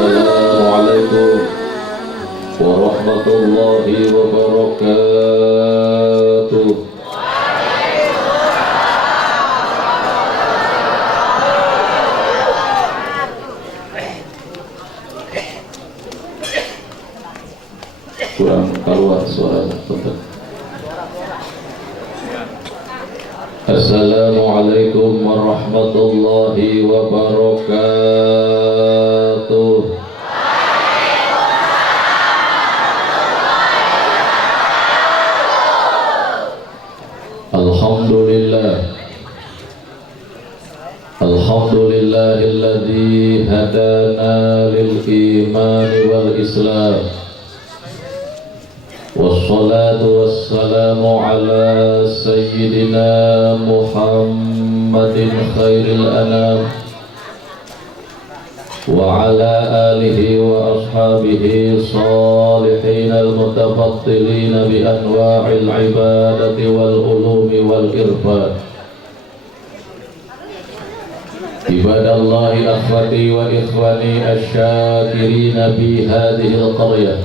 Assalamualaikum warahmatullahi wabarakatuh. Kurang keluar suaranya. Assalamualaikum warahmatullahi wabarakatuh. Alhamdulillah. Alhamdulillahilladzi hadana lil iman wal islam. Wassalatu wassalamu ala sayyidina Muhammadin khairil anam wa ala alihi wa ashabihi salihin al-mutafaddilin bi anwa'il ibadati wal ulumi wal irfan. Ibadallahi akhwati wa ikhwani asy-syakirin bi hadhihi al-qaryah.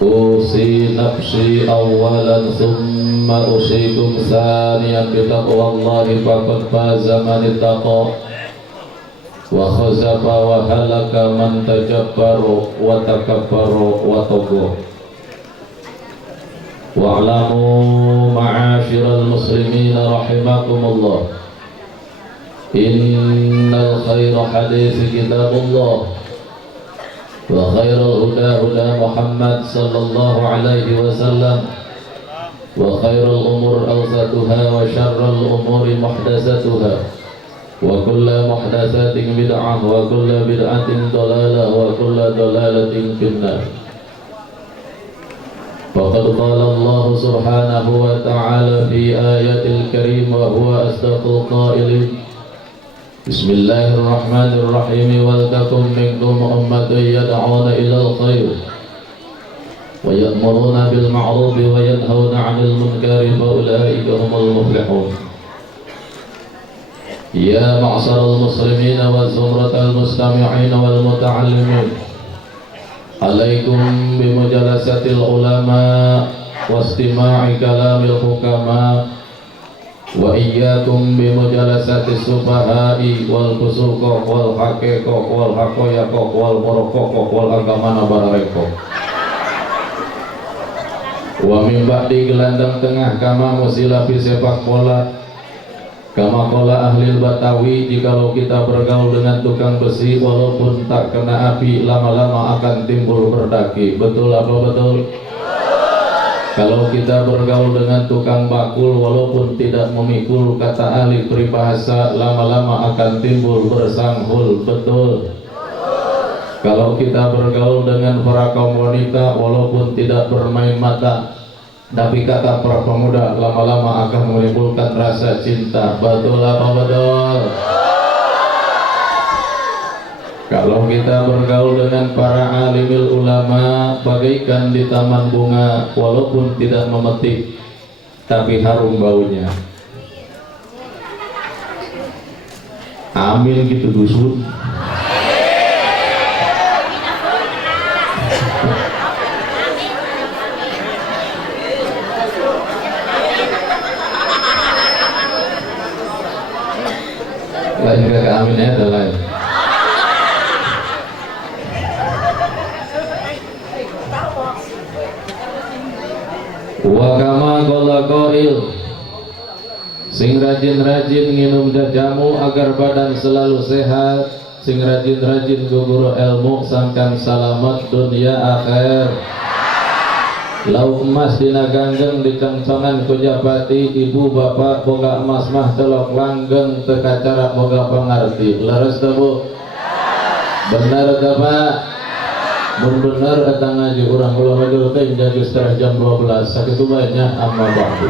Usi nafsi awalan thumma usikum thaniyan bitaqwallahi faqad faza man ittaqa wa khazafa wa halaka man tajabbaru wa takabbaru wa tagha. Wa'lamu ma'asyiral muslimin rahimakumullah, innal khayra hadithi kitabullah wa khairul huda huda Muhammad sallallahu alaihi wasallam wa khairul umur awsatuha wa syarrul umuri muhdatsatuha wa kullu muhdatsatin bid'ah wa kullu bid'atin dhalalah wa kullu dhalalatin finnar. Faqad qala Allah subhanahu wa ta'ala fi ayatil karim wa huwa asdaqul qailin. Bismillahirrahmanirrahim. Wal takum minkum ummatun yad'una ilal khair wa ya'muruna bil ma'ruf wa yanhauna 'anil munkari fa ulaika humul muflihun. Ya ma'syaral muslimin wa zumratal mustami'in wal muta'allimin, alaikum bi mujalasatil ulama wa istima'i kalamil hukama wa iyyakum bi mujalasati sufaha'i wal fusuqa wal haqiqa wal haqayaqa wal muraqaqa wal agamana barareko. Wa min ba'di gelandang tengah kama musilah fi sepak bola, kama qala ahlil Batawi, jikalau kita bergaul dengan tukang besi walaupun tak kena api lama-lama akan timbul berdaki. Betul apa betul? Kalau kita bergaul dengan tukang bakul walaupun tidak memikul, kata ahli peribahasa, lama-lama akan timbul bersanghul. Betul? Kalau kita bergaul dengan para kaum wanita walaupun tidak bermain mata, tapi kata para pemuda, lama-lama akan menimbulkan rasa cinta. Betul apa betul? Kalau kita bergaul dengan para alimil ulama bagaikan di taman bunga, walaupun tidak memetik tapi harum baunya. Amin gitu dusun. Lain kagak aminnya ada lain. Wa kama qala qail, sing rajin-rajin nginum jamu agar badan selalu sehat, sing rajin-rajin guguru ilmu sangkan salamat dunia akhir. Lauk emas dina ganggeng dicengcongan ku japati, ibu bapak boga emas mah telok langgeng teka cara boga pangarti. Leres teu Bu? Bener teu Pak? Mun bener eta ngaji urang kula ngajul teh jadi setengah jam 12 sakitu banyak amma ba'du.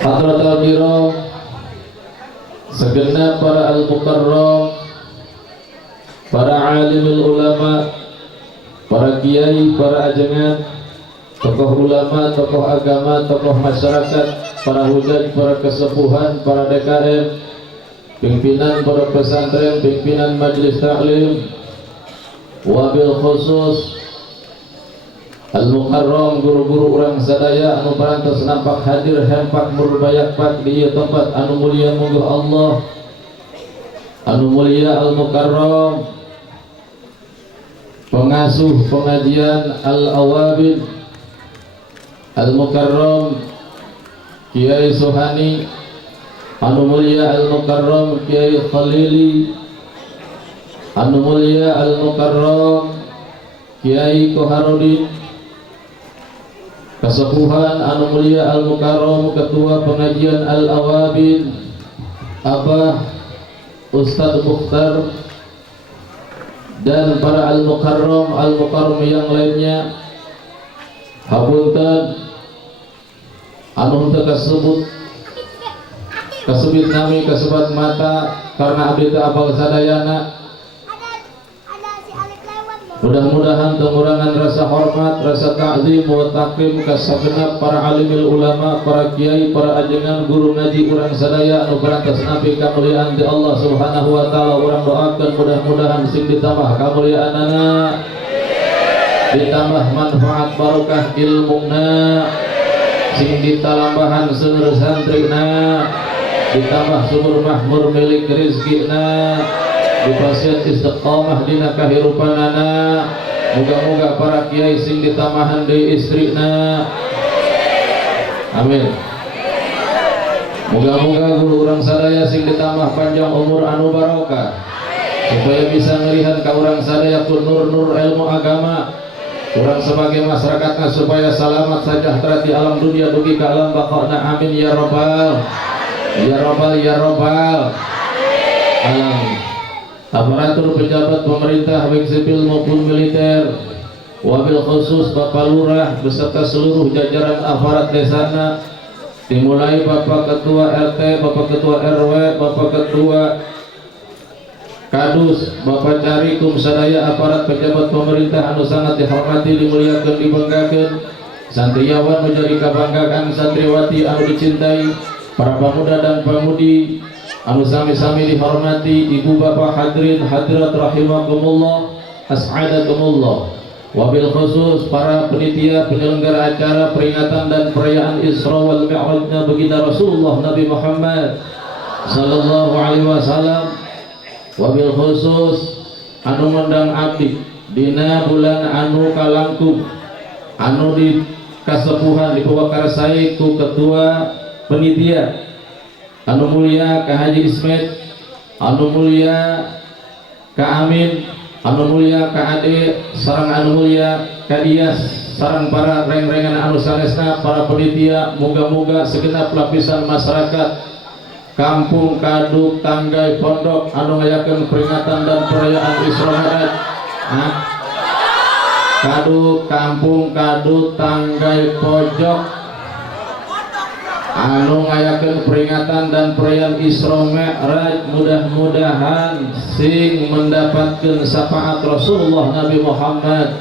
Hadratul biro segenap para al-mukarram, para alimul ulama, para kiai, para ajengan, tokoh ulama, tokoh agama, tokoh masyarakat, para hujaj, para kesepuhan, para DKM, pimpinan pondok pesantren, pimpinan majelis taklim, wabil khusus Al-Mukarram guru-guru orang sadaya anu parantos nampak hadir hempak murbayak pak di tempat anu mulia muga Allah anu mulia Al-Mukarram pengasuh pengajian Al-Awabid Al-Mukarram Kiai Suhani anu mulia Al-Mukarram Kiai Khalili anu mulia Al-Mukarram Kiai Koharudin Kesepuhan anu mulia Al-Mukarram Ketua Pengajian Al-Awabin Abah Ustadz Mukhtar dan para Al-Mukarram yang lainnya. Hapunten anu teu kasebut nami kasebat mata karena abdi teu apal sadayana. Mudah-mudahan pengurangan rasa hormat, rasa ta'zim wa taqdim ka sagenap para alimil ulama, para kiai, para ajengan guru ngaji urang sadaya anu parantos napi kamuliaan di Allah Subhanahu wa taala. Urang doakeun mudah-mudahan sing ditambah kamuliaanana, ditambah manfaat barokah ilmuna, sing ditalambahan seueur santrina, ditambah sumur mahmur milik rezekina, dipasihan istiqamah dina kahirupanana. Moga-moga para kiai sing ditamahan di istrina, amin. Moga-moga guru urang sadaya sing ditambah panjang umur anu barokah, supaya bisa ngelihat ka urang sadaya ku nur-nur ilmu agama. Urang sebagai masyarakatna supaya selamat sejahtera di alam dunia dugi ka alam baqana, amin ya rabbal ya rabbal ya rabbal alamin. Aparatur pejabat pemerintah baik sipil maupun militer, wabil khusus Bapak Lurah beserta seluruh jajaran aparat desana, dimulai Bapak Ketua RT, Bapak Ketua RW, Bapak Ketua Kadus, Bapak Carikum sadaya aparat pejabat pemerintah anu sangat dihormati, dimuliakan, dibanggakan, santriawan menjadi kebanggaan, santriwati anu dicintai, para pemuda dan pemudi anu sami-sami dihormati, ibu bapak hadirin hadirat rahimakumullah, as'adakumullah. Wabil khusus para penitia penyelenggara acara peringatan dan perayaan Isra wal Mi'rajnya baginda Rasulullah Nabi Muhammad sallallahu alaihi wasallam. Wabil khusus anu mendang abdi dina bulan anu kalangkung anu di kasepuhan dipawakarsai ku ketua penitia anu mulia Ka Haji Ismet, anu mulia Ka Amin, anu mulia Ka Ade, sareng anu mulia Ka Dias, sareng para reng-rengan anu sanesna, para penitia. Moga-moga segenap lapisan masyarakat kampung Kaduk Tanggai Pondok anu ngayakeun peringatan dan perayaan Isra Mi'raj. Kaduk kampung Kaduk Tanggai Pojok anu ngayakeun peringatan dan perayaan Isra Mi'raj, mudah-mudahan sing mendapatkan syafaat Rasulullah Nabi Muhammad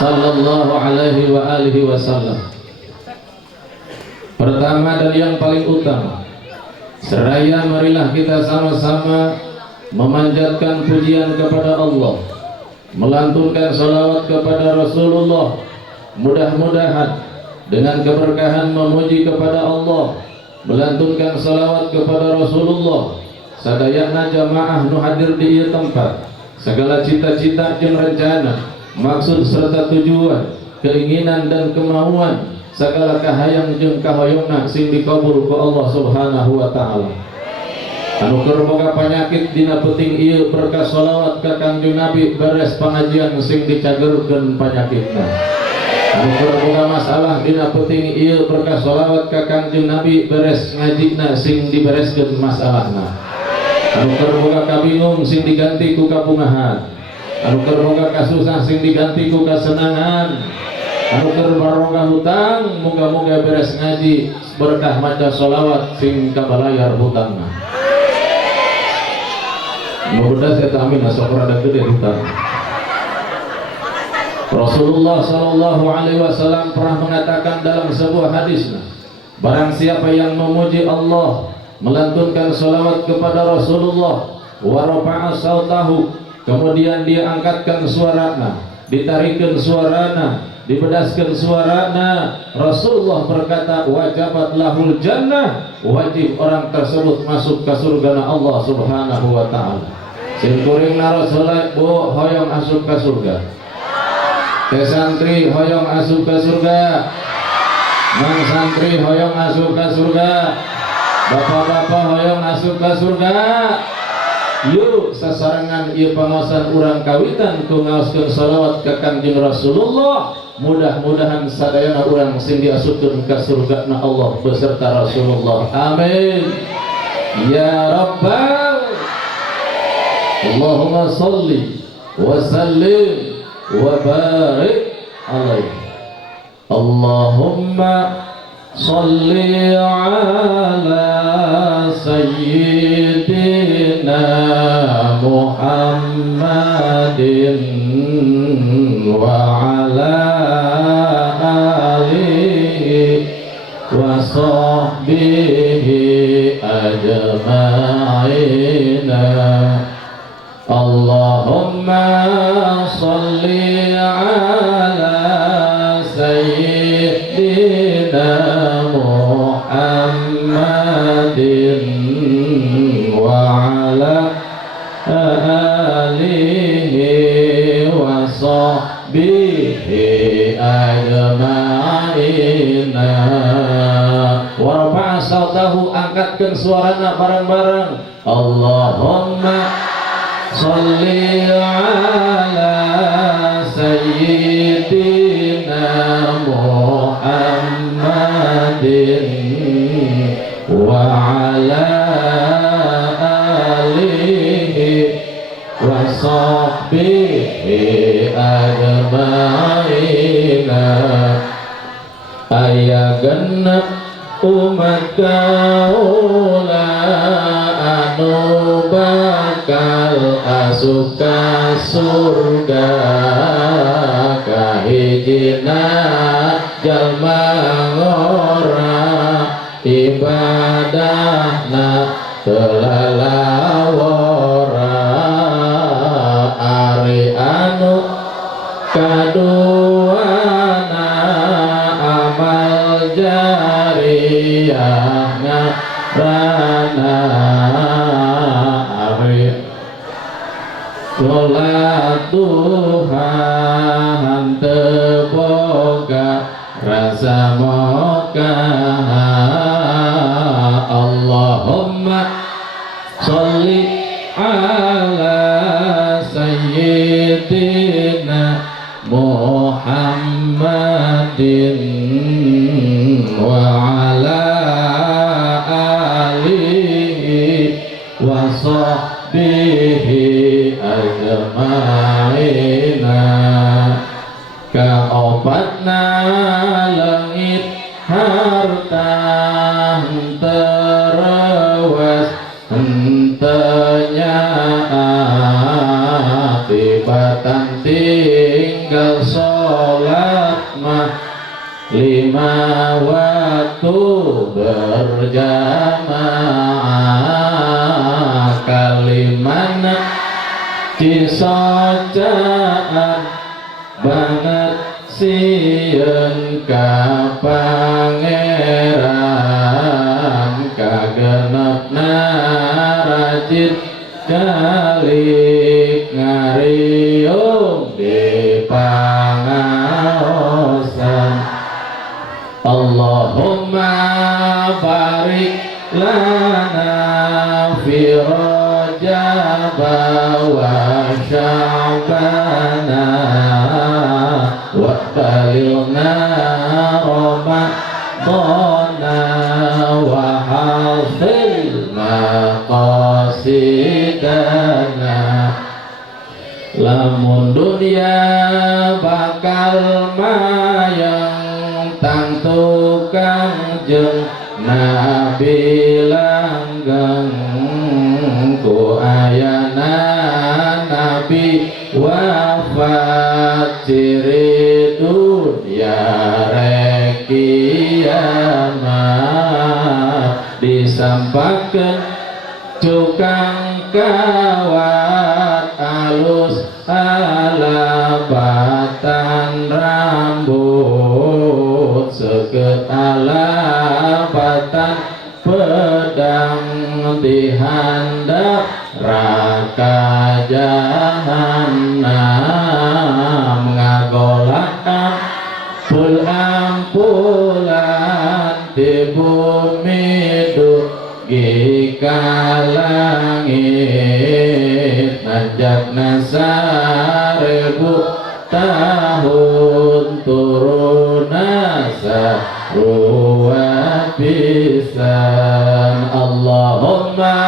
sallallahu alaihi wa alihi wasallam. Pertama dan yang paling utama, seraya marilah kita sama-sama memanjatkan pujian kepada Allah, melantunkan salawat kepada Rasulullah. Mudah-mudahan dengan keberkahan memuji kepada Allah, melantunkan salawat kepada Rasulullah, sadayana jamaah nu hadir di ieu tempat, segala cita-cita jeung rencana, maksud serta tujuan, keinginan dan kemauan, segala kahayang jeung kahoyongna sing dikabul ku Allah Subhanahu wa taala. Anu keur boga panyakit dina peuting ieu berkah salawat ka Kangjeng Nabi beres pangajian sing dicagerkeun panyakitna. Anu keur masalah dina peuting ieu berkah sholawat ka Kangjeng Nabi beres ngajina sing dibereskeun masalahna. Anu keur boga kabingung sing diganti ku kabungahan. Anu keur boga kasusah sing diganti ku kasenangan. Anu keur baroga hutang moga-moga beres ngaji berkah maca sholawat sing kabalayar hutangna. Mudah-mudahan saya amin asal rada gede hutang. Rasulullah sallallahu alaihi wasallam pernah mengatakan dalam sebuah hadisnya, barang siapa yang memuji Allah melantunkan sholawat kepada Rasulullah, wa rafa'a sautahu, kemudian dia angkatkan suarana, ditarikan suarana, dibedaskan suarana. Rasulullah berkata, wajabat lahul jannah, wajib orang tersebut masuk ke surga Allah subhanahu wa ta'ala. Sing kuring naro salat bu hoyong asup ke surga. Teh santri hoyong asup ke surga. Mang santri hoyong asup ke surga. Bapak-bapak hoyong asup ke surga. Yuk sasarangan ieu pangaosan urang kawitan ku ngaoskeun shalawat ka Kanjeng Rasulullah. Mudah-mudahan sadayana urang sing diasupkeun ka surgana Allah beserta Rasulullah. Amin. Ya Rabbal Allahumma sholli wa sallim wa barik alaihi. Allahumma sholli ala sayyidina Muhammadin wa ala alihi wa sahbihi ajma'ina. Allahumma sholli ala sayyidina Muhammadin wa ala alihi wa sahbihi ajma'ina. Wa rafa'a sautahu, angkatkan suarana bareng-bareng. Allahumma sholli ala sayyidina Muhammadin wa ala alihi wa sahbihi ajma'ina. Aya genep umat kaula anu bakal asup ka surga, kahijina jalma ngora ibadahna telalawara. Ari anu kaduana amal jariyah ngarana sholat Tuhan teboga rasa moga. Allahumma sholli ala sayyidina Muhammadin wa ala alihi wa sahbihi ajma'ina. Ka obatna langit harta terewas hentenya tibatan tinggal sholat mah 5 waktu berjamaah. Kalimana cisocaan banget sieun ka pangeran, kagenepna rajin kalik ngariung di pangaosan. Allahumma barik lana fi Rajab wa Sya'bana wa balighna Ramadana wa hasilna qasidana. Lamun dunia bakal mayang tang tukang jeung Nabi langgeng ku ayana Nabi wafat ciri dunia rek kiamat. Di disampakeun cukang kawat alus alabatan rambut seket alabatan pedang dihandap raka jahannam ngagolakan pul ampulan di bumi dugi kalangit najak nasaribu tahun turun nasa ruwat pisan Allahumma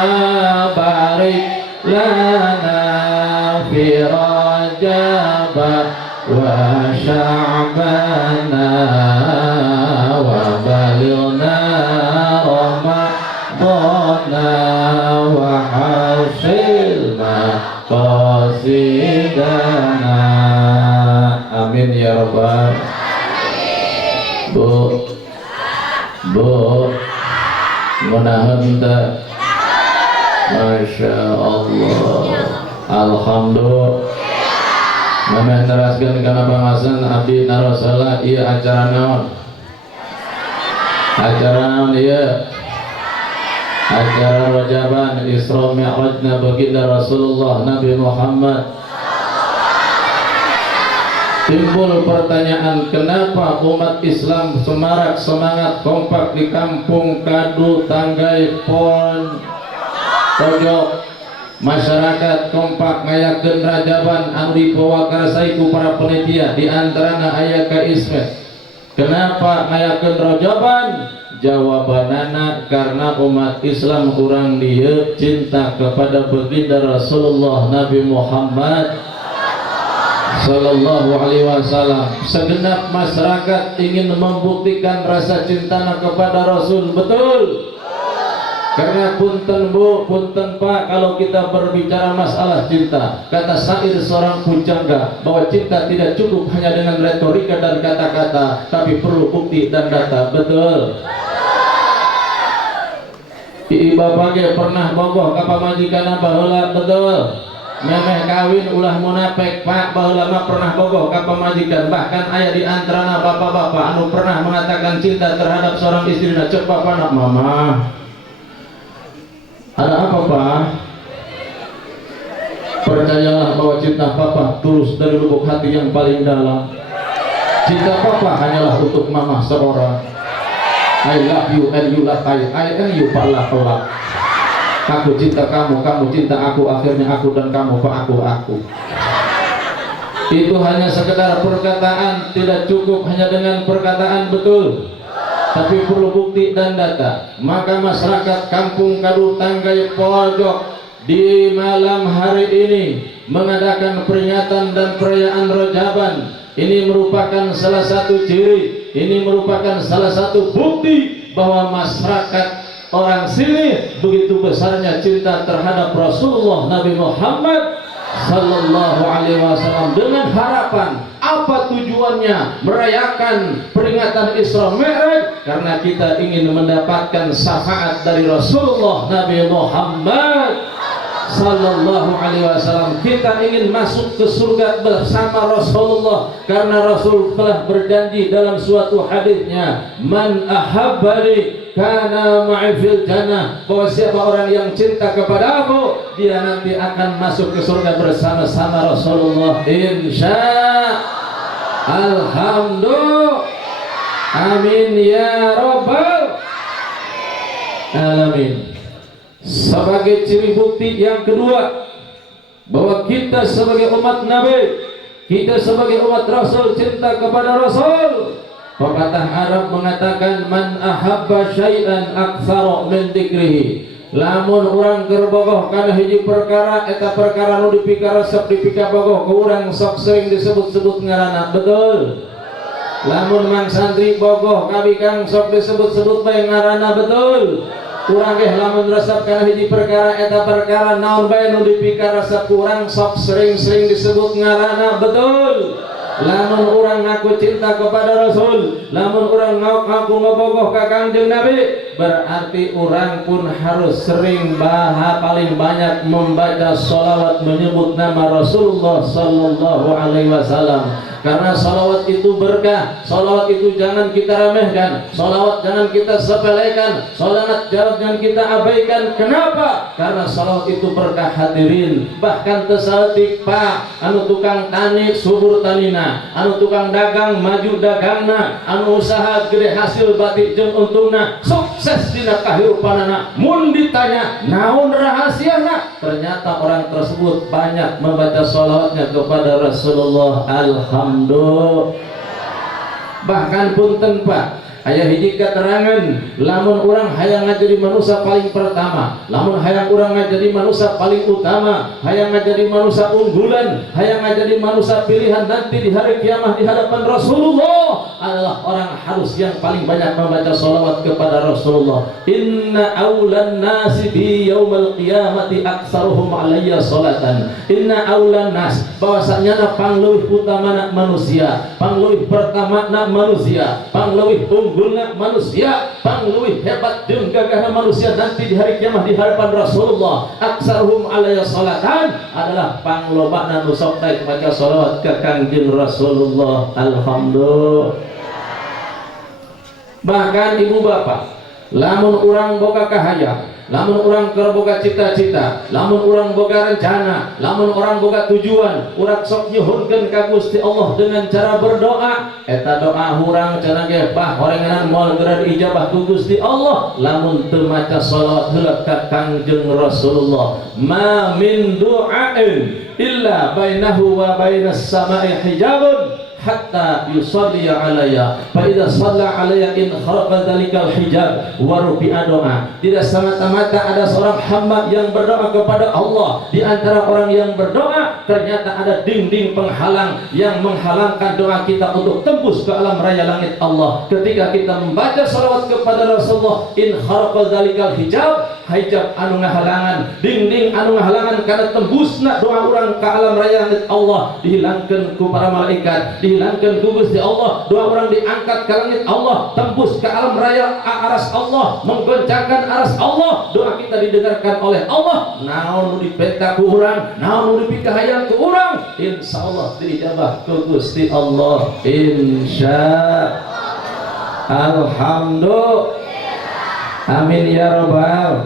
barik lana fi Rajab wa Sya'bana wa balighna Ramadana wa hasil maqasidana amin ya rabbal Bu munahan tak Masya Allah Alhamdulillah Mama teraskan karena bangasan abdi narosalah iya acara naon iya acara Rajaban Isra Mi'rajna baginda Rasulullah Nabi Muhammad. Timbul pertanyaan, kenapa umat Islam semarak semangat kompak di kampung Kadu Tanggai Pon Pojok, masyarakat kompak ngayakeun Rajaban anu dipawakarasai ku para panitia di antarana aya Ka Ismet. Kenapa ngayakeun Rajaban? Jawabanana karena umat Islam kurang dieu cinta kepada baginda Rasulullah Nabi Muhammad Sallallahu Alaihi Wasallam. Segenap masyarakat ingin membuktikan rasa cintanya kepada Rasul, betul? Karena punten Bu, punten Pak, kalau kita berbicara masalah cinta, kata syair seorang pujangga bahwa cinta tidak cukup hanya dengan retorika dan kata-kata, tapi perlu bukti dan data, betul? Bapak pernah bogoh ka pamajikanna baheula, betul? Memeh kawin ulah munafik Pak, baheula mah pernah bogoh ka pamajikan. Bahkan aya di antarana bapak-bapak anu pernah mengatakan cinta terhadap seorang istrina. Cek bapak nak mama, ada apa Pak? Percayalah bahwa cinta papa tulus dari lubuk hati yang paling dalam. Cinta papa hanyalah untuk mama seorang. I love you and you love I and you pelak-pelak. Aku cinta kamu, kamu cinta aku, akhirnya aku dan kamu Pak, aku. Itu hanya sekedar perkataan, tidak cukup hanya dengan perkataan, betul? Tapi perlu bukti dan data. Maka masyarakat kampung Kadu Tanggai Pojok di malam hari ini mengadakan peringatan dan perayaan Rajaban. Ini merupakan salah satu ciri, ini merupakan salah satu bukti bahwa masyarakat orang sini begitu besarnya cinta terhadap Rasulullah Nabi Muhammad Sallallahu Alaihi Wasallam. Dengan harapan, apa tujuannya merayakan peringatan Isra Mi'raj? Karena kita ingin mendapatkan syafaat dari Rasulullah Nabi Muhammad Sallallahu Alaihi Wasallam. Kita ingin masuk ke surga bersama Rasulullah, karena Rasul telah berjanji dalam suatu hadisnya, man ahabbani kana ma'i fil jannah, bahwa siapa orang yang cinta kepada aku, dia nanti akan masuk ke surga bersama-sama Rasulullah, insya alhamdulillah, amin ya rabbal alamin. Sebagai ciri bukti yang kedua bahwa kita sebagai umat Nabi, kita sebagai umat Rasul cinta kepada Rasul, pepatah Arab mengatakan man ahabba syai'an aktsara min dzikrihi. Lamun urang keur bogoh kana hiji perkara, eta perkara nu dipikaresep dipika bogoh ku urang sok sering disebut-sebut ngaranna, betul? Lamun mang santri bogoh ka bikang sok disebut-sebut bae ngaranna, betul? Kurang ge lamun resep kana hiji perkara, eta perkara naon bae nu dipikaresep kurang sok sering-sering disebut ngaranna, betul? Lamun urang ngaku cinta kepada Rasul, lamun urang ngaku ngebogoh ka Kangjeng Nabi, berarti orang pun harus sering paling banyak membaca sholawat menyebut nama Rasulullah Sallallahu Alaihi Wasallam. Karena sholawat itu berkah, sholawat itu jangan kita remehkan, sholawat jangan kita sepelekan, sholawat jangan kita abaikan. Kenapa? Karena sholawat itu berkah hadirin. Bahkan tesaltik pak, anu tukang tani subur tanina, anu tukang dagang maju dagangna, anu usaha gede hasil batik jeung untungna, sukses dina kahirupanana. Mun ditanya naon rahasiana, ternyata orang tersebut banyak membaca sholawatnya kepada Rasulullah. Alhamdulillah. Bahkan punten pak, aya hiji keterangan, lamun orang hayang ngajadi manusia paling pertama, lamun hayang orang ngajadi manusia paling utama, hayang ngajadi manusia unggulan, hayang ngajadi manusia pilihan nanti di hari kiamat di hadapan Rasulullah, adalah orang harus yang paling banyak membaca sholawat kepada Rasulullah. Inna awlan nasi bi yaumal qiyamati aksaruhum alayya sholatan. Inna awlan nas, bahwasanya pangleuwih utama manusia, pangleuwih pertama manusia, pangleuwih unggulna manusia, pangleuwih hebat jeung gagahna manusia nanti di hari kiamat di hadapan Rasulullah, aksaruhum alayya sholatan, adalah panglobana nu sok daek maca sholawat ka Kangjeng Rasulullah. Alhamdulillah. Bahkan ibu bapak, lamun orang boga kahaya, lamun orang boga cita-cita, lamun orang boga rencana, lamun orang boga tujuan, urang sok nyuhunkeun ka Gusti Allah dengan cara berdoa. Eta doa urang cenah ge bah horenganan moal geura diijabah ku Gusti Allah lamun teu maca shalawat heula ka Kangjeng Rasulullah. Ma min du'ain illa bainahu wa bainas sama'i hijabun hatta yusalli alayya fa idza shalla alayya in kharaqa dzalikal hijab wa rufi'a doa. Tidak semata-mata ada seorang hamba yang berdoa kepada Allah, di antara orang yang berdoa ternyata ada dinding penghalang yang menghalangkan doa kita untuk tembus ke alam raya langit Allah. Ketika kita membaca salawat kepada Rasulullah, in kharaqa dzalikal hijab, hijab anu ngahalangan, dinding anu ngahalangan karena tembusna doa orang ke alam raya langit Allah dihilangkan ku para malaikat, dihilangkan ku Gusti Allah. Doa orang diangkat ke langit Allah, tembus ke alam raya aras Allah, menggoncangkan aras Allah. Doa kita didengarkan oleh Allah. Naon nu dipeta ku urang, naon nu dipikahayang ku urang, insyaallah diijabah ku Gusti Allah. Alhamdulillah. Amin ya rabbal.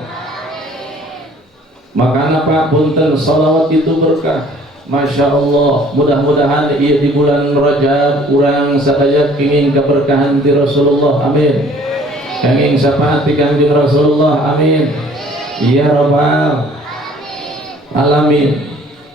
Makanya Pak punten salawat itu berkah. Masya Allah, mudah-mudahan ia di bulan Rajab urang sadaya kenging keberkahan di Rasulullah. Amin. Kenging syafaat di Kangjeng Rasulullah. Amin ya rabbal alamin.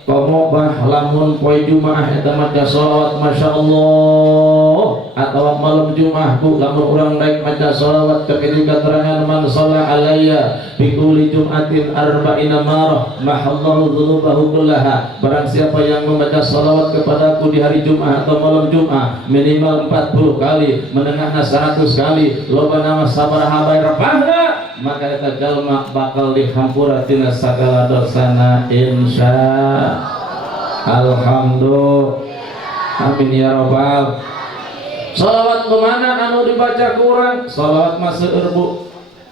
Pamobah lamun poe Jumaah eta maca shalawat Masya Allah, atau malam Jumaah bu lamun urang naik maca shalawat kekitu keterangan man shalla alayya bi kulli jum'atin arba'ina marah mahallahu dzunubahu kullaha. Barang siapa yang membaca shalawat kepadaku di hari Jumaah atau malam Jumaah minimal 40 kali, menengahna 100 kali, loba nama sabaraha bae repahna, maka eta jalma bakal dihampura tina sagala dosana insya Alhamdulillah. Amin ya rabbal. Salawat kemana anu dibaca kurang? Salawat maseur bu.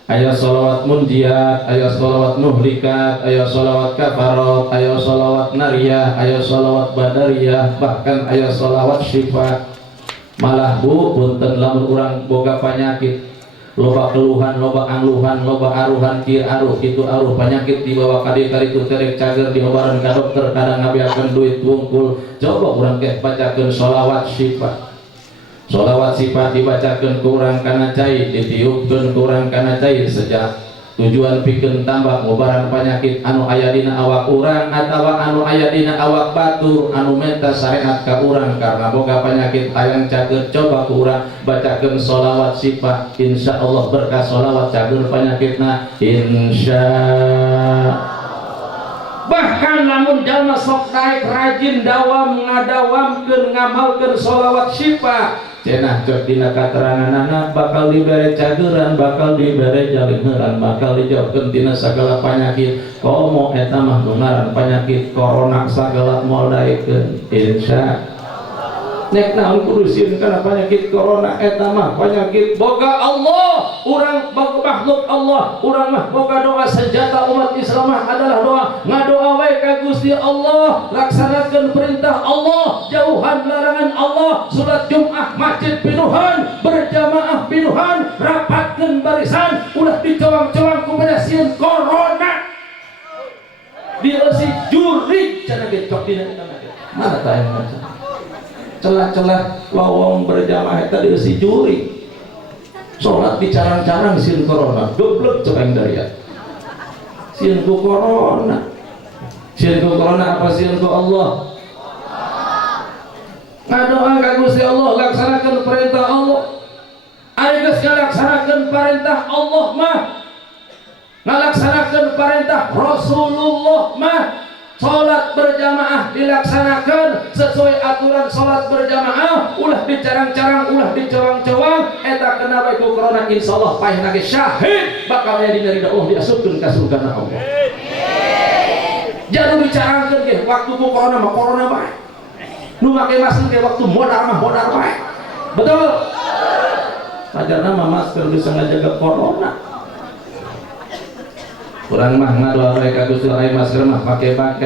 Aya salawat munjiat, aya salawat muhlikat, aya salawat kafarat, aya salawat nariyah, aya salawat badariyah, bahkan aya salawat syifa. Malah bu punten lamun urang boga panyakit, loba keluhan, loba angluhan, loba aruhan, kieu aruh kitu aruh, penyakit dibawa kadi karitu terek cager diobaran ka dokter, kadang ngabiakeun duit wungkul. Coba urang teh bacakeun sholawat syifa. Sholawat syifa dibacakeun ku urang kana cai, ditiupkeun ku urang kana cai sejak tujuan pikeun tambah ngobaran penyakit anu aya dina awak urang atawa anu aya dina awak batur anu menta syariat ka urang karena boga penyakit hayang cager. Coba ku urang bacakeun sholawat syifa, insyaallah berkah sholawat cager penyakitna insya. Bahkan lamun jalma sok daek rajin dawam ngadawamkeun ngamalkeun sholawat syifa, cenah cek dina kateranganana bakal dibere cageran, bakal dibere jalingeran, bakal dijauhkeun tina sagala penyakit. Komo eta mah nu ngaran penyakit corona sagala moal daekeun insya. Nek naon kudu sieun kana penyakit corona eta mah penyakit boga Allah, urang boga makhluk Allah. Urang mah boga doa senjata umat Islam adalah doa ngadoa wae ka Gusti Allah, laksanakeun perintah Allah, jauhan larangan Allah, salat Jumat masjid pinuhan, berjamaah pinuhan, rapatkeun barisan, ulah dicowang-cowang ku sieun corona. Dieusi juri cenah ge cok dina mana tah yang macam celah-celah lawang berjamaah eta dieusi juri. Sholat dicarang-carang sieun corona, goblok cek aing daya. Sieun ku corona. Sieun ku corona apa sieun ku Allah? Ngadoa ka Gusti Allah, laksanakeun perintah Allah. Ari geus ngalaksanakeun perintah Allah mah ngalaksanakeun perintah Rasulullah mah salat berjamaah dilaksanakan sesuai aturan salat berjamaah, ulah dicarang-carang, ulah dicewang-cewang, eta kena bae ku corona insyaallah paehna ge syahid bakal aya dina ridha Allah diasupkeun ka surgana Allah. Jangan dicarangkeun ge waktu ku corona mah corona bae. Nu make masker ge waktu modar mah modar bae. Betul? Pajarna mah masker bisa ngajaga corona. Kurang mah ngadoa wae ka Gusti Allah masker mah pake mah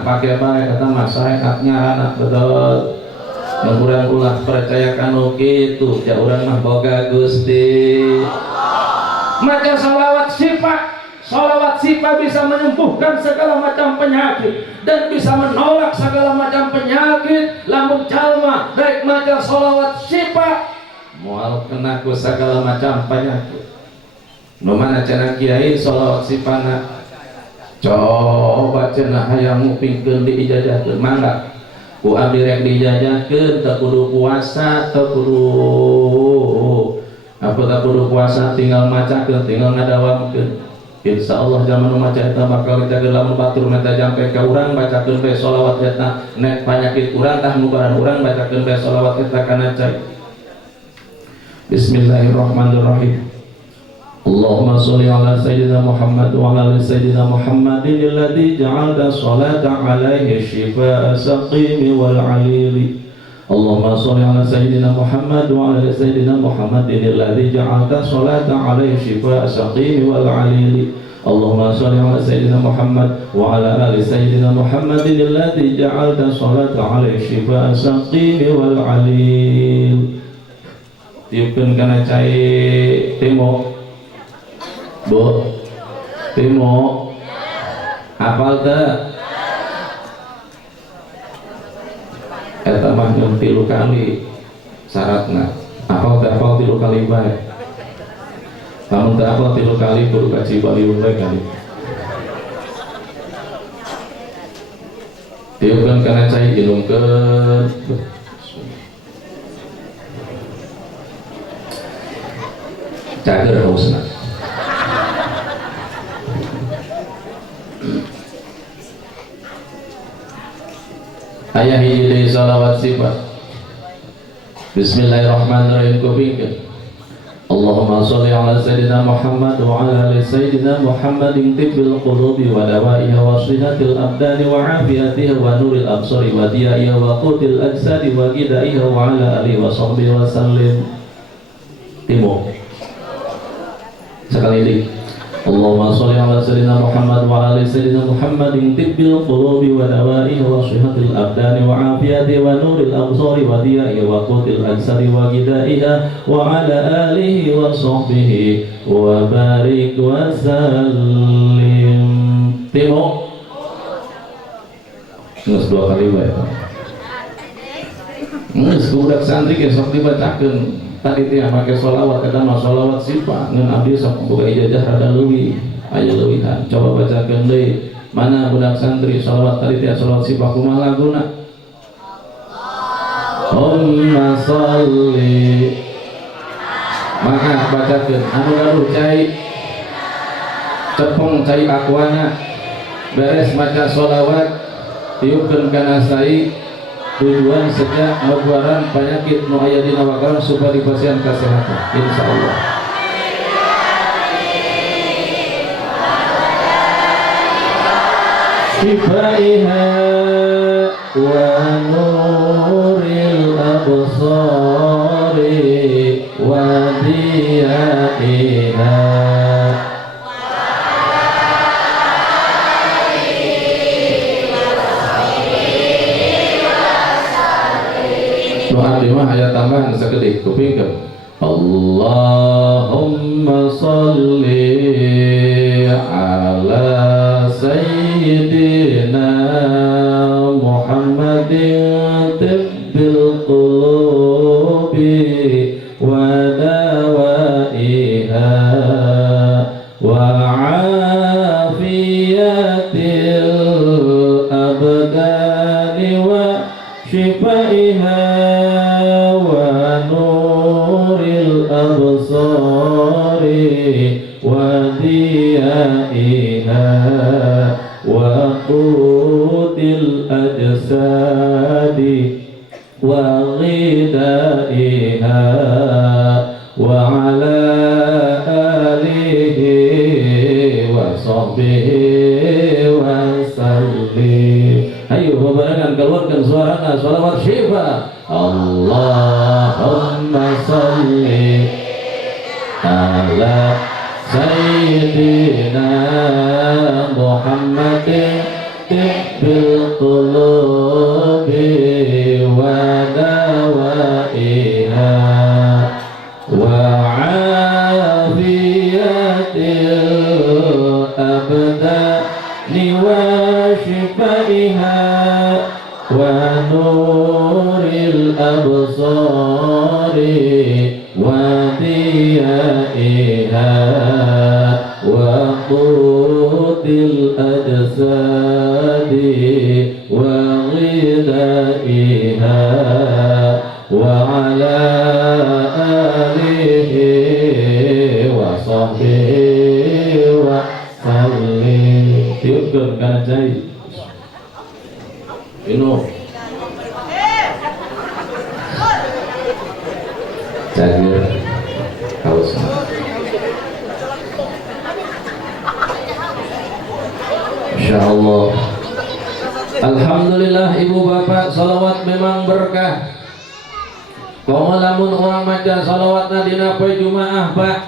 pake bae eta mah saehat ngaranna betul. Mun urang ulah percaya kanu kitu ja urang mah boga Gusti. Maca shalawat syifa bisa menyembuhkan segala macam penyakit dan bisa menolak segala macam penyakit. Lamun jalma daek maca shalawat syifa moal kena ku segala macam penyakit. Mana cenah kiai sholawat sifana coba cenah hayang ngupingkeun diijajahkeun mangga ku abdi rek dijajahkeun teu kudu puasa teu kudu puasa tinggal macakeun tinggal ngadawamkeun insyaallah zaman nu maca eta bakal dijaga lamun batur meta jampe ka urang bacakeun bae sholawat eta nek panyakit urang tah mubaran urang bacakeun bae sholawat eta kana cai. Bismillahirrahmanirrahim. Allahumma sholli ala sayyidina Muhammad wa ala ali sayyidina Muhammadin alladhi ja'alta sholata alaihi shifaa saqimi wal alili. Allahumma sholli ala sayyidina Muhammad wa ala ali sayyidina Muhammadin alladhi ja'alta sholata alaihi shifaa saqimi wal alili. Allahumma sholli ala sayyidina Muhammad wa ala ali sayyidina Muhammadin alladhi ja'alta sholata alaihi shifaa saqimi wal alil. Tiupkeun kana cai temo Bu, timo, hafal teh? Eta mah 3 kali syaratna. Hafal teh hafal 3 kali bae. Lamun teh hafal 3 kali kudu kaji baliun bae kali. Tiupkeun kana cai ilungkeun. Cager hausna. Ayah hiji salawat sifat. Bismillahirrahmanirrahim kupingkeun. Allahumma sholli ala sayyidina Muhammad wa ala ali sayyidina Muhammadin tibbil qulubi wa dawaiha wa shihatil abdani wa afiyatiha wa nuril absari wa diyaiha wa qutil ajsadi wa gidaiha wa ala alihi wa sahbihi wa sallim. Timo sekali lagi. Allahumma sholli ala sayyidina Muhammad wa ala ali sayyidina Muhammadin tibbil qulubi wa dawaiha wa shihatil abdani wa afiyatiha wa nuril absari wa diyaiha wa qutil ajsadi wa gidaiha wa ala alihi wa sahbihi wa barik wa sallim. Timo nges 2 kali bae. Nges budak santri ge sok dibacakeun. Tadi teh make sholawat kada mah sholawat sifat ngan abdi sok boga ijazah rada leuwih aya leuwihan. Coba bacakeun deui. Mana budak santri sholawat tadi teh sholawat sifat kumaha laguna? Allahumma sholli. Maka bacakeun anu gaduh cai cepong cai akwana beres maca sholawat tiupkeun kana sai tujuan sejak ngeluaran penyakit nu aya dina wakaran supaya dipasihan kesehatan insyaallah. Sifaiha wa nuril absari wa diyaiha sakedik kupingkeun Allahumma sholli ala sayyidina Muhammadin tibbil qulubi wa dawaiha wa afiyatil abdani wa shifaiha wa nuril absari wa diyaiha wa qutil ajsadi wa ghidaiha wa ala alihi wa sahbihi wa sallim. Ayo barengan keluarkan suaranya shalawat syifa. Allahumma sholli ala sayyidina Muhammadin tibbil qulubi wa dawaiha wa afiyatil abdani wa shifaiha wa nuril absari wa diyaiha wa qutil ajsadi wa ghidaiha wa ala alihi wa sahbihi wa sallim. Tiupkeun kana cai inu cagir kaos. Insyaallah. Alhamdulillah ibu bapak, salawat memang berkah. Komo lamun orang maca salawatna dina poe Jumaah Pak.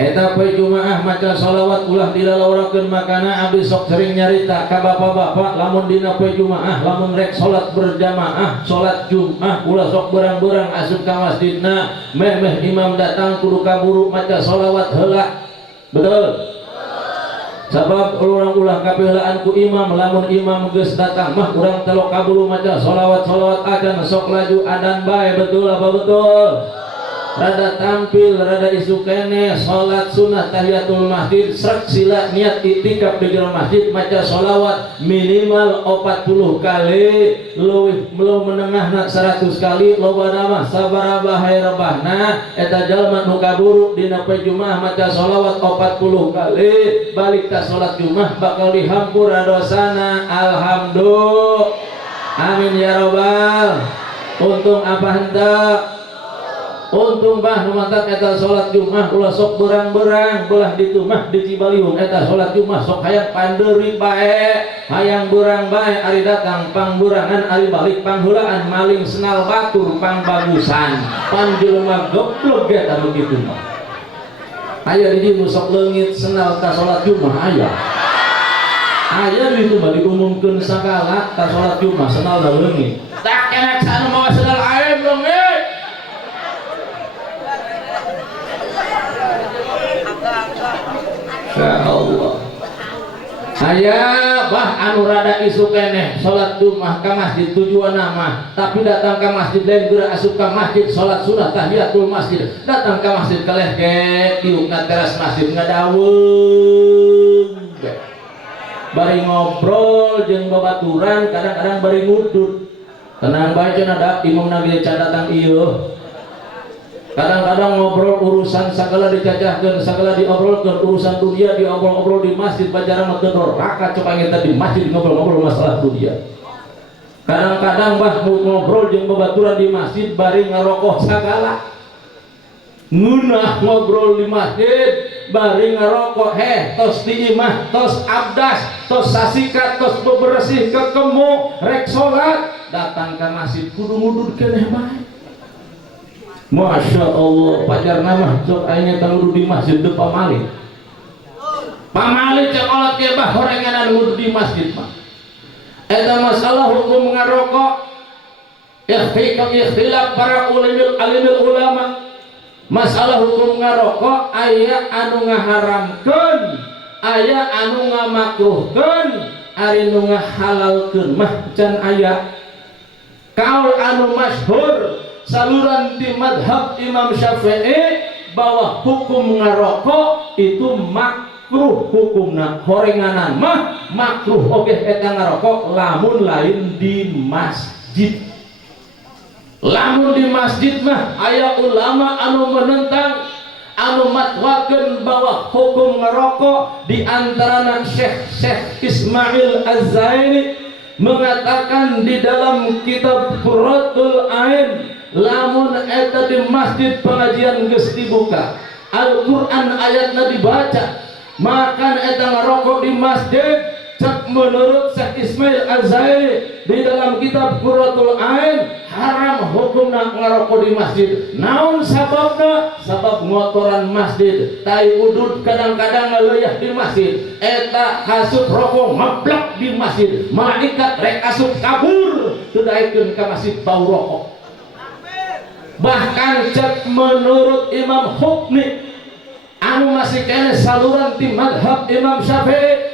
Eta poe Jumaah maca salawat ulah dilalaurakeun makana abdi sok sering nyarita ka bapak-bapak lamun dina poe Jumaah lamun rek salat berjamaah salat Jumaah ulah sok berang-berang asup ka masjidna meh imam datang kudu kaburu maca salawat heula. Betul? Sabab urang ulah kabehlaan ku imam lamun imam geus datang mah urang telok kabulu maca sholawat adan sok laju adan bae. Betul apa betul? Rada tampil rada isu kene salat sunah tahiyatul masjid srek sila niat iktikaf di dalam masjid maca sholawat minimal 40 kali leuwih belum menengahna 100 kali lobana mah sabaraha hae rebahna eta jalma nu kaburu dina poe Jumaah maca sholawat 40 kali balik ka salat Jumaah bakal dihampura dosana. Alhamdulillah, amin ya robbal. Untung apa hendak? Untung bah numantak eta salat Jumaah ulah sok berang-berang belah ditu mah di Cibaliung eta salat Jumaah sok hayang pandeuri bae hayang berang bae ari datang pangburangan ari balik pangheulaan maling senal batur pangbagusan panjelema goblok ge anu kitu mah aya di dieu sok leungit senal ka salat Jumaah aya di ditu mah diumumkeun sakala ka salat Jumaah senal da leungit tak enak sanu mawa senal ae leungit. Ya Allah. Aya bah anu rada isu keneh salat Jumaah ka masjid tujuan nama tapi datang ka masjid lain geura asup ka masjid salat sunah tahiyatul masjid datang ka masjid keleh ge tiupna teras masjid ngadaweung bari ngobrol jeung babaturan kadang-kadang bari ngudut tenang bae cenah da imam nage can datang ieu. Kadang-kadang ngobrol urusan segala dicacahkan, segala diobrolkan, urusan dunia diobrol-obrol di masjid, pacaran mengenor raka coba kita di masjid ngobrol-ngobrol masalah dunia. Kadang-kadang bah ngobrol jeung babaturan di masjid bari ngarokok segala. Ngunah ngobrol di masjid bari ngarokok tos di imah, tos abdas, tos sasikat, tos bebersih ke kemu, rek salat datang ke masjid kudu ngudud keneh bae. Masya Allah, pacar nama sok aingnya tanggudu di masjid de pamali cakolat ke bah horenganan ngudu di masjid mah eta masalah hukum ngarokok ikhtilaf para alimul ulama masalah hukum ngarokok aya anu ngaharamkeun aya anu ngamakruhkeun ari nu ngahalalkeun mah can aya kaul anu masyhur saluran di madhab Imam Syafi'i bahwa hukum ngarokok itu makruh hukumna horenganan mah makruh oge eta ngarokok lamun lain di masjid. Lamun di masjid mah aya ulama anu menentang anu matwakeun bahwa hukum ngerokok di antarana Syekh Ismail Az-Zaini mengatakan di dalam kitab Qurratul Ain lamun eta di masjid pengajian geus dibuka Al-Qur'an ayatna dibaca maka eta ngerokok di masjid cek menurut Syekh Ismail Az-Zaini di dalam kitab Qurratul Ain haram hukumna ngerokok di masjid. Naon sababna? Sabab ngotoran masjid. Tai udud kadang-kadang ngaleuyah di masjid. Eta hasut rokok ngeblak di masjid. Malaikat rek asup kabur teu daekeun ka masjid bau rokok. Bahkan cek menurut Imam Hukmi anu masih kene saluran ti madhab Imam Syafi'i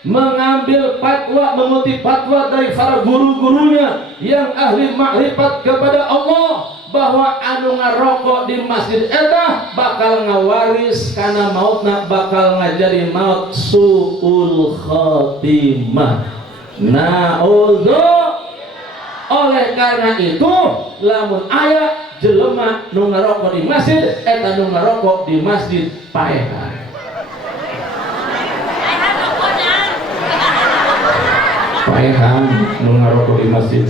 mengambil fatwa, mengutip fatwa dari para guru-gurunya yang ahli makrifat kepada Allah bahwa anu ngarokok di masjid eta bakal ngawaris karena mautna bakal ngajari maut suul khotimah. Na'udzu. Oleh karena itu lamun aya jelema nu ngarokok di masjid eta nu ngarokok di masjid paehan. Paehan nu ngarokok di masjid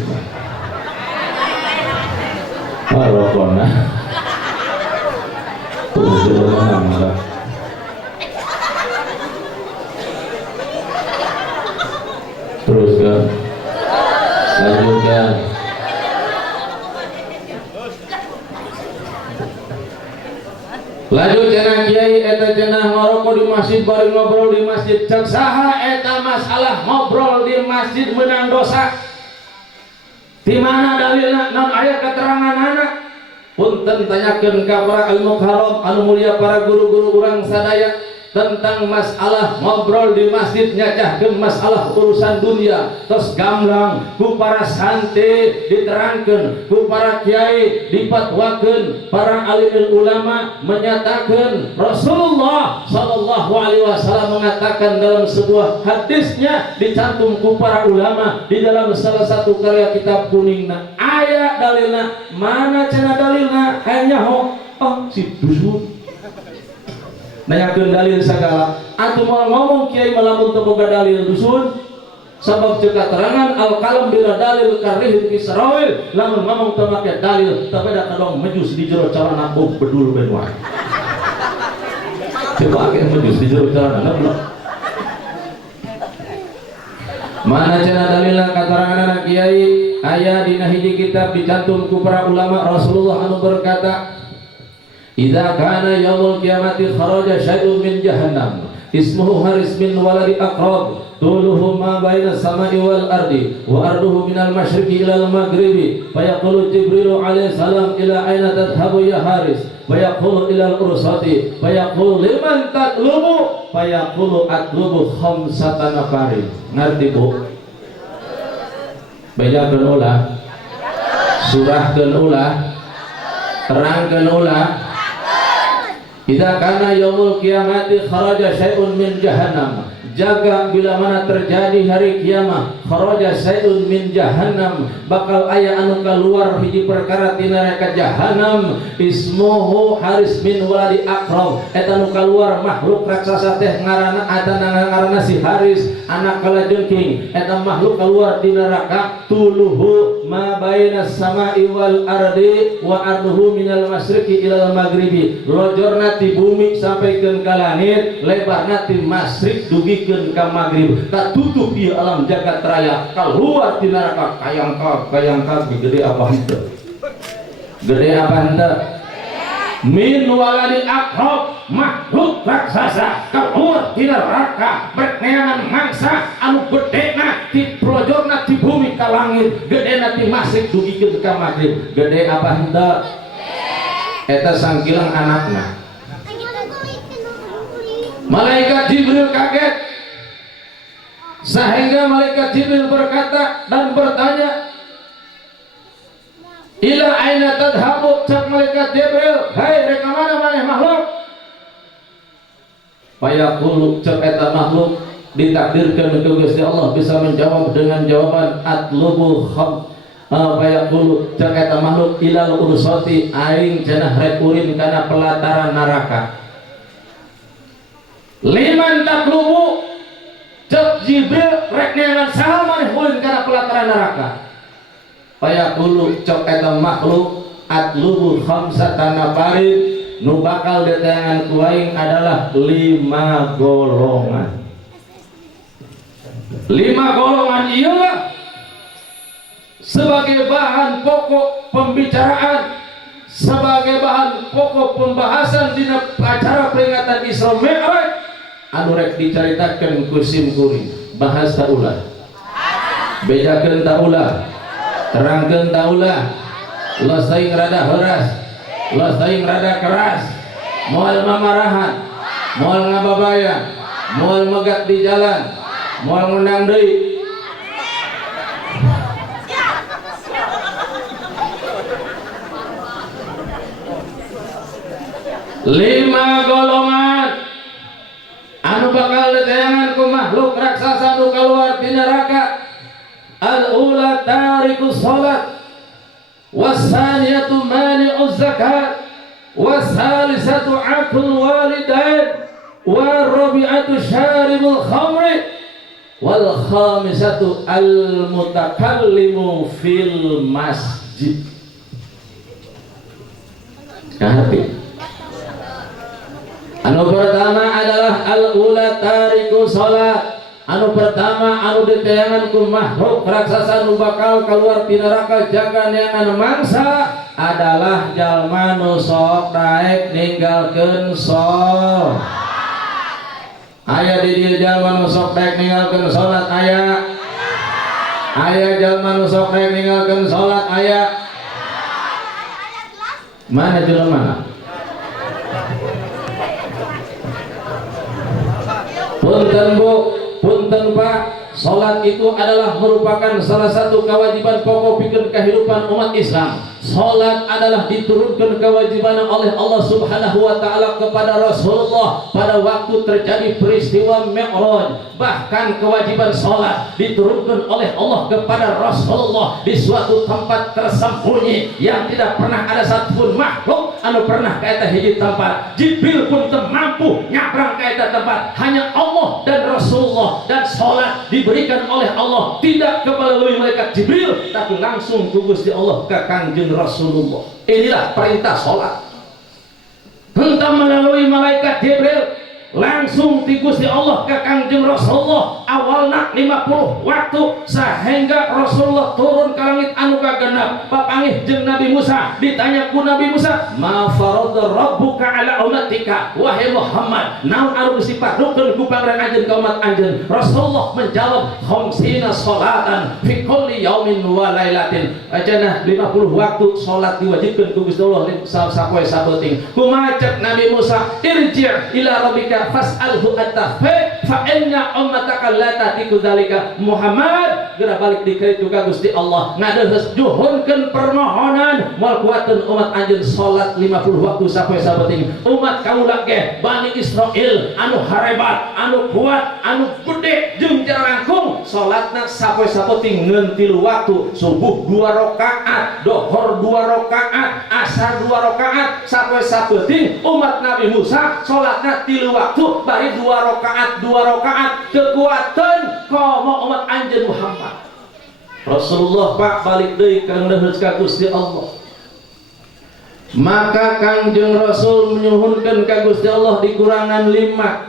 rokokna teruskan lanjutkan lanjut cenah kiai eta cenah ngarokok di masjid bari ngobrol di masjid cek saha eta masalah ngobrol di masjid menang dosa di mana dalilna naon aya keteranganana punten tanyakeun ka para ilmu haram anu mulia para guru-guru urang sadaya tentang masalah ngobrol di masjid nyacahkeun masalah urusan dunia terus gamblang ku para santri diterangkeun ku para kiai dipatwakeun para alimul ulama menyatakan Rasulullah sallallahu alaihi wasallam mengatakan dalam sebuah hadisnya dicantum ku para ulama di dalam salah satu karya kitab kuningna aya dalilna mana cenah dalilna hanya si dusun nanyakeun dalil sagala atuh moal ngomong kiai malamun teu boga dalil dusun sabab ceu katerangan al kalam bila dalil karih fi sarawil lamun ngomong teu make dalil tapi da kadong mejus di jero calana bedul ben wae coba ke mejus di jero calana belum mana cenah dalilna katerangan kiai aya dina hiji kitab dicantum ku para ulama Rasulullah anu berkata idza kana yaumul qiyamati kharaja syai'un min jahannam ismuhu haris min waladi aqrab tuluhu ma baina samai wal ardi wa arduhu minal masyriqi ilal maghribi fayaqulu jibril alaihi salam ila aina tadhhabu ya haris fayaqulu ilal ursati fayaqulu liman tatlubu fayaqulu atlubu khamsatan nafarin. Ngerti Bu? Bacakeun ulah surahkeun ulah terangkeun ulah idza kana yaumul qiyamati kharaja syai'un min jahannam jaga bila mana terjadi hari kiamat kharaja syai'un min jahannam bakal aya anu kaluar hiji perkara ti neraka jahannam ismuhu haris min waladi aqrab eta anu kaluar makhluk raksasa teh ngaranna ngaranna si haris anak kalajengking eta makhluk kaluar di neraka tuluhu ma baina samai wal ardi wa arduhu minal masyriqi ilal maghribi lojorna ti bumi sampaikeun ka langit lebarna ti masyriq dugikeun ka maghrib katutup ieu alam jagat raya kaluar ti neraka kayangka gede apa henteu gede apa henteu min waladi aqrab makhluk raksasa kaluar ti neraka berneangan mangsa anu gedena ti projorna ti bumi ka langit gedena ti masyriq tasik dugikeun ka maghrib gede apa henteu eta sangkilang anakna. Malaikat Jibril kaget sehingga malaikat Jibril berkata dan bertanya, ila aina tadhabu, cak malaikat Jibril, hai rek mana maneh makhluk? Fayaqulu, cak eta makhluk ditakdirkan ke Gusti Allah bisa menjawab dengan jawaban atlubu kham. Fayaqulu, cak eta makhluk ilal ursati, aing cenah rek urin kana pelataran neraka. Liman taklubu, cak Jibril rek neangan saha maneh urin kana pelataran neraka. Fayaqulu, cak eta makhluk atlubu khamsatan nafarin, nu bakal diteangan ku aing adalah 5 golongan. 5 golongan ialah sebagai bahan pokok pembicaraan, sebagai bahan pokok pembahasan di acara peringatan Isra Mi'raj anu rek dicaritakeun ku sim kuring. Bahas ta ulah, bedakeun ta ulah, terangkeun ta ulah, los teuing rada heuras, los teuing rada keras, moal mamarahan, moal ngababaya, moal megat di jalan, moal ngundang deui. Lima golongan anu bakal diteangan ku makhluk raksasa nu kaluar di neraka. Al-ula tarikus salat, was-saniyatu mani'uz zakat, was-salisatu aqul walidain, war-rabi'atu syaribul khamri, wal khamisatu al-mutakallimu fil masjid. Ngerti? Anu pertama adalah al-ula tariku salat. Anu pertama anu diteangan ku makhluk raksasa nu bakal keluar ti neraka jaga neangan mangsa adalah jalma nu sok daek ninggalkeun salat. Aya di dieu jalma nu sok daek ninggalkeun salat aya. Aya jalma nu sok daek ninggalkeun salat aya. Mana jelema? Punten Bu, punten Pak, salat itu adalah merupakan salah satu kewajiban pokok pikeun kehidupan umat Islam. Salat adalah diturunkan kewajiban oleh Allah Subhanahu wa taala kepada Rasulullah pada waktu terjadi peristiwa Mi'raj. Bahkan kewajiban salat diturunkan oleh Allah kepada Rasulullah di suatu tempat tersembunyi yang tidak pernah ada satupun makhluk anu pernah ka eta hiji tempat. Jibril pun teu mampu nyabrang ka eta tempat. Hanya Allah dan Rasulullah, dan salat diberikan oleh Allah tidak melalui malaikat Jibril tapi langsung ku Gusti Allah ke Kangjeng Rasulullah. Inilah perintah salat. Entah melalui malaikat Jibril langsung ti Gusti Allah ke Kangjeng Rasulullah. Awalna 50 waktu sehingga Rasulullah turun ke langit anu kagenep. Papangih jeung Nabi Musa, ditanya ku Nabi Musa, ma farada rabbuka ala ummatika, wahai Muhammad, naon anu geus dipadukeun ku pangeran anjeun ka umat anjeun? Rasulullah menjawab, khamsina salatan fi kulli yaumin wa lailatin. Ajenah 50 waktu salat diwajibkeun ku Gusti Allah sapoe sabeuting. Kumaha cek Nabi Musa, irji' ila rabbika fas'alhu at-tahfi fa inna ummataka la tahtiku dzalika. Muhammad geura balik dikeut juga Gusti Allah ngadeus juhurkeun permohonan moal kuatkeun umat anjeun salat 50 waktu sapoe sabeuting. Umat kaula ge Bani Israil anu harebat, anu kuat, anu gede jeung jarangkung salatna sapoe sabeuting ngeun 3 waktu. Subuh 2 rakaat, dohor 2 rakaat, asar 2 rakaat sapoe sabeuting. Umat Nabi Musa salatna 3 waktu bari 2 rakaat kekuatan komo umat anjeun Muhammad. Rasulullah Pak balik deui ka ngeureus ka Gusti Allah. Maka Kangjeng Rasul menyuhunkeun ka Gusti Allah dikurangan 5.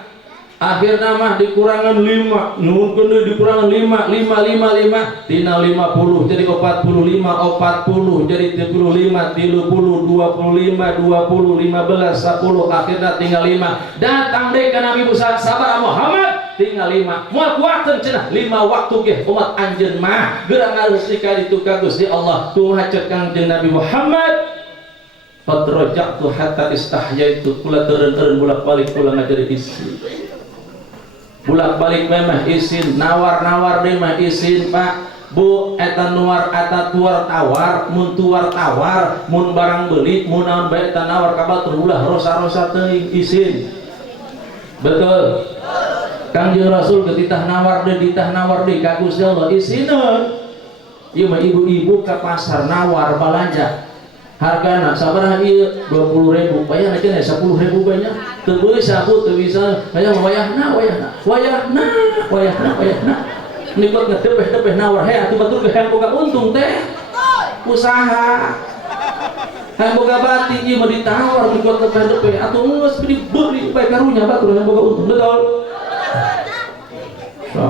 Akhirna mah dikurangan 5, nuhunkeun deui dikurangan 5 tina 50 jadi 45, 40 jadi 35, 30, 25, 20, 15, 10, akhirna tinggal 5. Datang deui ka Nabi Musa, sabar Muhammad, tinggal 5 moal kuaten cenah 5 waktu ge umat anjeun mah geurang ngareusi ka ditu ka Gusti Allah kumaha cek Kangjeng Nabi Muhammad fadrajatu hatta istahyaitu kula teureun-teureun bolak-balik kula ngajari isi bolak-balik memang isin nawar-nawar deui mah isin Pak Bu eta nuar eta tuar tawar mun tuar tawar mun barang beuli mun naon bae eta nawar ka batur ulah rosa-rosa teuing isin betul Kangjeng Rasul ketitah nawar deui ditah nawar deui ka Gusti Allah isineun ieu mah ibu-ibu ka pasar nawar balanja hargana sabaraha ieu 20.000 bayar aja 10.000 banyak teu beus aku teu bisa aya wayahna nikmat ngedepeh-depeh nawar he atuh batur ge hayang boga untung teh usaha hayang boga batin ieu mah ditawar nikmat ngedepeh atuh geus diberi bae karunya batur hayang boga untung betul so.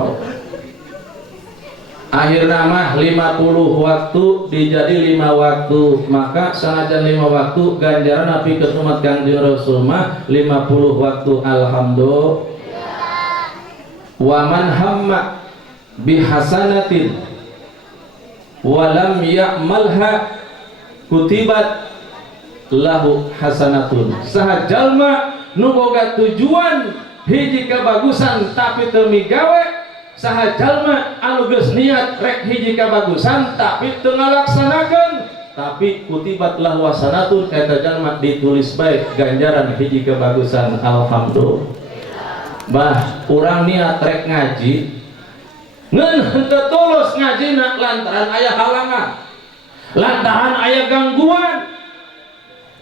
Akhirna mah 50 waktu dijadi 5 waktu maka sanajan 5 waktu ganjaran api ke umat Kangjeng Rasul mah 50 waktu alhamdulillah wa man hamma bihasanatin walam ya'malha kutibat lahu hasanatun saha jalma nu boga tujuan hiji kebagusan tapi teu migawe saha jalma anu geus niat rek hiji kabagusan tapi teu ngalaksanakeun tapi kutibat lahu hasanatun eta jalma ditulis bae ganjaran hiji kabagusan alhamdulillah bah urang niat rek ngaji ngeun henteu tulus ngajina lantaran aya halangan lantaran aya gangguan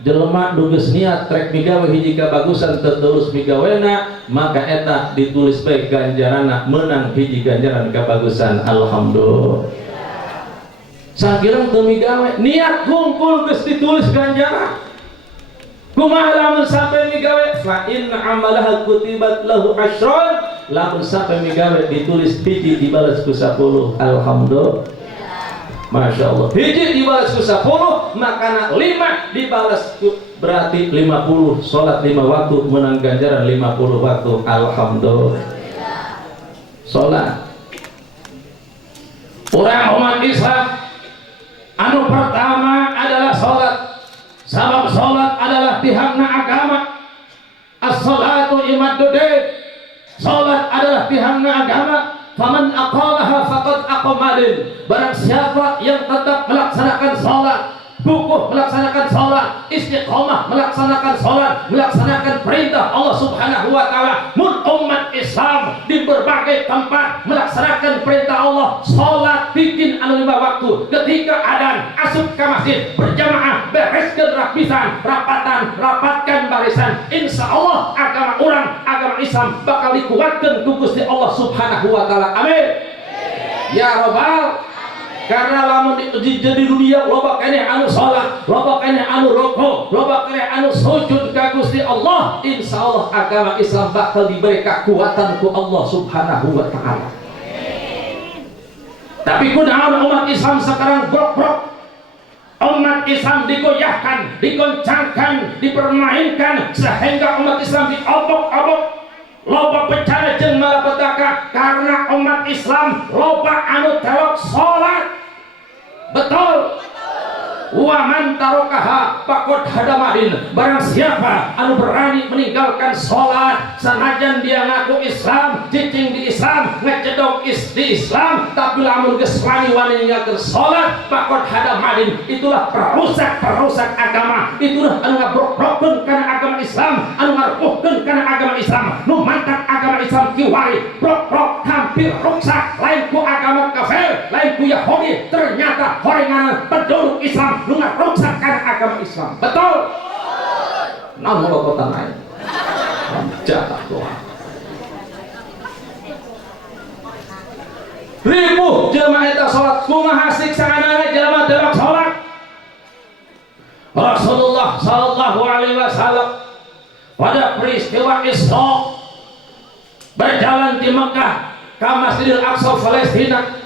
jelema nu geus niat rek migawe hiji kabagusan teu tulus migawena maka eta ditulis bae ganjaranna menang hiji ganjaran kabagusan alhamdulillah sakirang teu migawe niat hungkul geus ditulis ganjaran kumaha lamun sampai migawe fa in amalah kutibat lahu asyron lamun sampai migawe ditulis hiji dibalas ku 10 alhamdulillah Masya Allah hiji dibalas ku 10 makana 5 dibalas ku berarti 50 sholat 5 waktu menang ganjaran 50 waktu alhamdulillah sholat orang umat Islam anu pertama adalah sholat sabab sholat adalah tihangna agama as-sholatu imaduddin sholat adalah tihangna agama faman aqamaha faqad aqamadin barang siapa yang tetap melaksanakan sholat kukuh melaksanakan sholat istiqomah melaksanakan sholat melaksanakan perintah Allah subhanahu wa ta'ala mun umat Islam di berbagai tempat melaksanakan perintah Allah sholat bikin anu 5 waktu ketika adan asup ke masjid berjamaah bereskeun rapisan rapatkan barisan insya Allah agama orang agama Islam bakal dikuatkan ku Gusti Allah subhanahu wa ta'ala amin ya Rabbal karena lamun di dunia loba keneh anu salat loba keneh anu rukuk loba keneh anu sujud ka Gusti Allah insyaallah agama Islam bakal diberi kekuatan ku Allah subhanahu wa ta'ala tapi kunaon umat Islam sekarang brok-brok umat Islam digoyahkan digoncangkan dipermainkan sehingga umat Islam diobok-obok loba bencana jeung malapetaka karena umat Islam loba anu telok salat betul wa man tarokaha faqad hadamadin barang siapa anu berani meninggalkan sholat sanajan dia ngaku Islam cicing di Islam ngecedok di Islam tapi lamun geus wani-wani ninggalkeun sholat faqad hadamadin itulah perusak agama itulah anu ngabrok-brokkeun kana agama Islam anu ngaruhkeun kana agama Islam nu mantap agama Islam kiwari brok-brok hampir rusak lain ku agama kafir lain ku Yahudi ternyata horengan penduduk Islam lu nggak rusakan agama Islam betul namun lo kota lain jatah doa ribu jemaah eta sholat kumaha siksaanana jelema teu sholat Rasulullah sallallahu alaihi wasallam pada peristiwa Isra berjalan di Mekah ke Masjidil Aqsa Palestina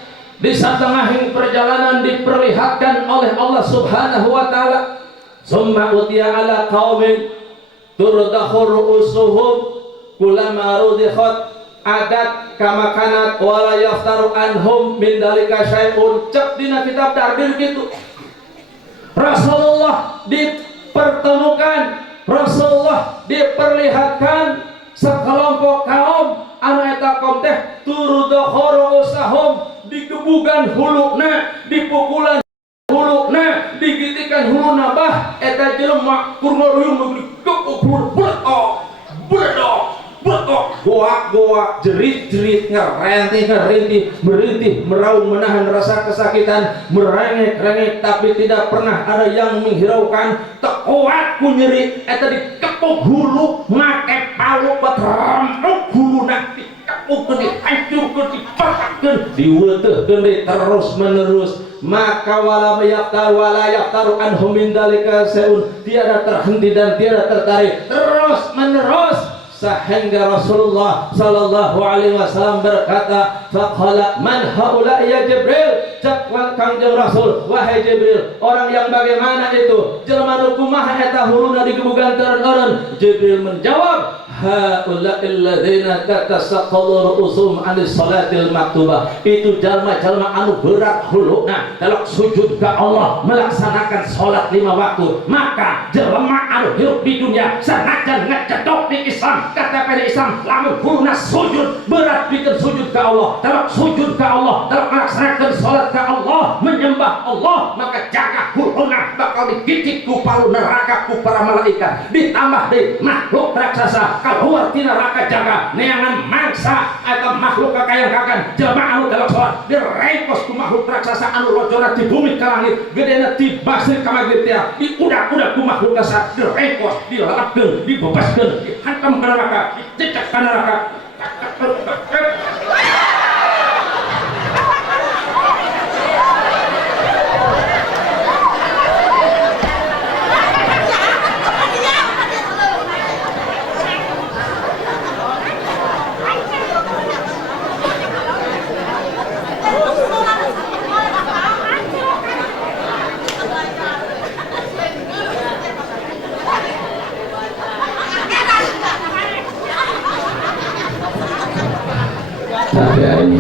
di satengahing perjalanan diperlihatkan oleh Allah subhanahu wa ta'ala summa utiya ala qaumin turdakhur ru'usuhum kulama rudikhat adat kama kanat wala yaftaru anhum min dalika syai'un. Cek dina kitab takdir gitu. Rasulullah dipertemukan, Rasulullah diperlihatkan sekelompok kaum anu eta kaum teh turudkhara usahum, digebugan huluna, dipukulan huluna, digitikan huluna, bah eta jelema kurna ruyung gebuk bledok goak jerit ngerintih merintih meraung menahan rasa kesakitan, merengek tapi tidak pernah ada yang menghiraukan. Tekuat ku nyeri eta dikepuk hulu make palu batrempuk huluna, dikepuk dihancurkeun dipatahkeun diweuteuhkeun terus menerus. Maka wala yaftaru anhum min dalika saun, tiada terhenti dan tiada tertarik, terus menerus sehingga Rasulullah sallallahu alaihi wasallam berkata, faqala man haula ya Jibril, cakwan Kangjeng Rasul, wahai Jibril, orang yang bagaimana itu jelema nu kumaha eta huluna digebugan teureun. Jibril menjawab, haula alladzina tatasaqqalu ru'usum anis salatil maktubah, itu jalma-jalma anu berat huluna dalam sujud ke Allah melaksanakan salat 5 waktu. Maka jelma anu hidup di dunia sanajan ngecedok di Islam, kata pada Islam, lamun huluna sujud berat bikin sujud ke Allah, dalam sujud ke Allah, dalam melaksanakan salat ke Allah, menyembah Allah, maka jaga huluna bakal digigit ku palu neraka ku para malaikat, ditambah di makhluk raksasa keluar di neraka jaga neangan mangsa atau makhluk kakayang-kakang jelema anu dalam salat direngkos ku makhluk raksasa anu lojona di bumi ke langit, gedena di basir ka magrib teh, diudak-udak ku makhluk raksasa direngkos, dilalapkeun, dibebaskeun, dihantam ke neraka, dicecek ke neraka. Ini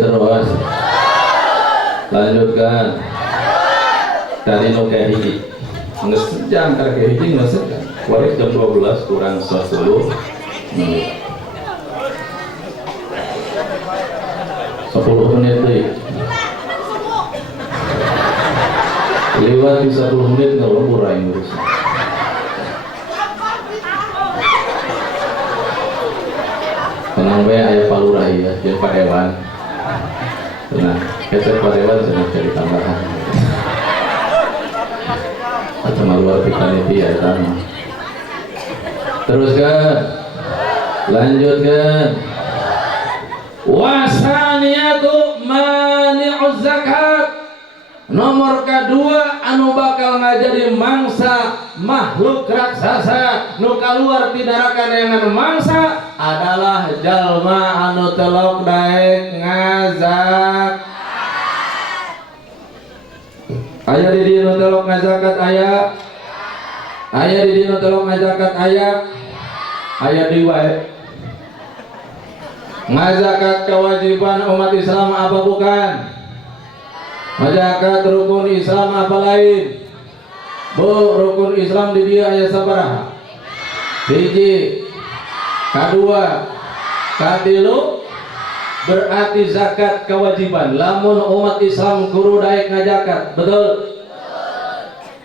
terus lanjutkan tadi no kayak hiji nges jam kayak hiji nges kan waris jam 12 kurang 10 menit 10 menit deh lewat di 10 menit nggak lembur aing urus. Tenang we aya palurah ya, jadi Pak Dewan. Tenang, kita Pak Dewan sedang cari tambahan. Atau luar panitia tanah. Teruskan, lanjutkan. Wasaniyatu mani'uz zakat. Nomor kedua anu bakal ngajadi mangsa makhluk raksasa nu kaluar ti neraka neangan mangsa adalah jalma anu telok daek ngazak. Aya di dieu telok ngazakat aya. Aya di dieu telok ngazakat aya. Aya di wae. Ngazakat kewajiban umat Islam apa bukan? Majakat rukun Islam apa lain? Bu, rukun Islam di dia aya sabaraha? Hiji, kadua, katilu, berarti zakat kewajiban. Lamun umat Islam kudu daek ngajakat, betul?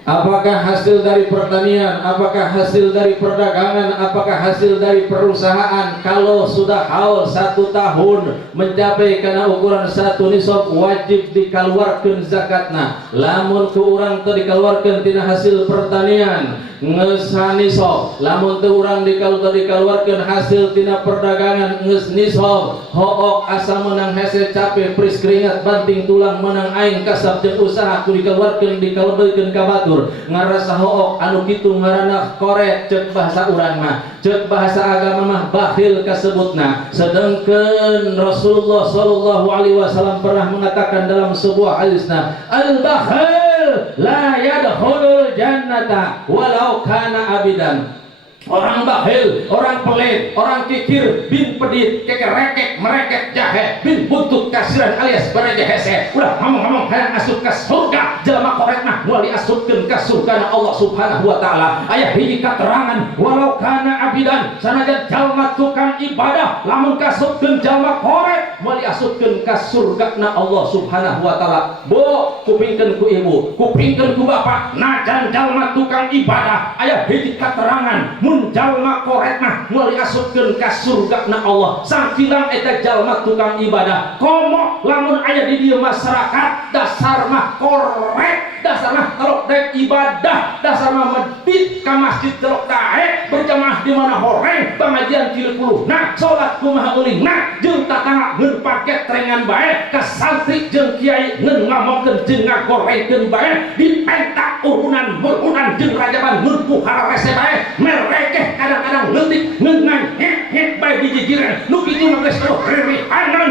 Apakah hasil dari pertanian, apakah hasil dari perdagangan, apakah hasil dari perusahaan? Kalau sudah haul 1 tahun mencapai karena ukuran 1 nisab wajib dikeluarkan zakatna. Lamun ku urang teu dikeluarkan tina hasil pertanian geus nisab, lamun teu urang dikeluarkan hasil tina perdagangan geus nisab, hook asa menang hese capek pris keringat banting tulang menang aing kasab jeung usaha ku dikeluarkan dikalebeukeun ka batur ngarasa hook anu kitu ngaranna korek cek bahasa urang mah, cek bahasa agama mah bakhil kasebutna. Sedangkan Rasulullah sallallahu alaihi wasallam pernah mengatakan dalam sebuah hadisna, al-bakhil la yadkhulul jannata walau kana abidan. orang bakhil, orang pelit, orang kikir, bin pedit, kekerekek, mereket, jahe, bin buntut, kasiran alias bereja hese. Ulah ngomong-ngomong hayang asup ka surga, jelema korek mah moal diasupkeun ka surgana Allah Subhanahu wa taala. Aya hiji katerangan, walau kana abidan, sanajan jalma tukang ibadah, lamun kasupkeun jalma korek moal diasupkeun ka surgana Allah Subhanahu wa taala. Bo, kupingkeun ku ibu, kupingkeun ku bapak, najan jalma tukang ibadah, aya hiji katerangan, mun jalma korek mah moal diasupkeun ka surgana Allah. Sakilang eta jalma tukang ibadah, komo lamun aya di dieu masyarakat dasar mah korek, dasar mah telok daek ibadah, dasar mah medit ka masjid telok daek, berjamaah di mana horeng, pengajian 30 nah, salat kumaha euling nah, jeung tatangga ngeun paket trengan bae, ka santri jeung kiai ngeun ngamongkeun jeung ngagorengkeun bae, dipentak urunan murunan jeung rajaban ngeun puhara rese bae, merekeh kadang-kadang leutik ngeun nganyek bae di jijiran, nu kitu mah geus ririhanan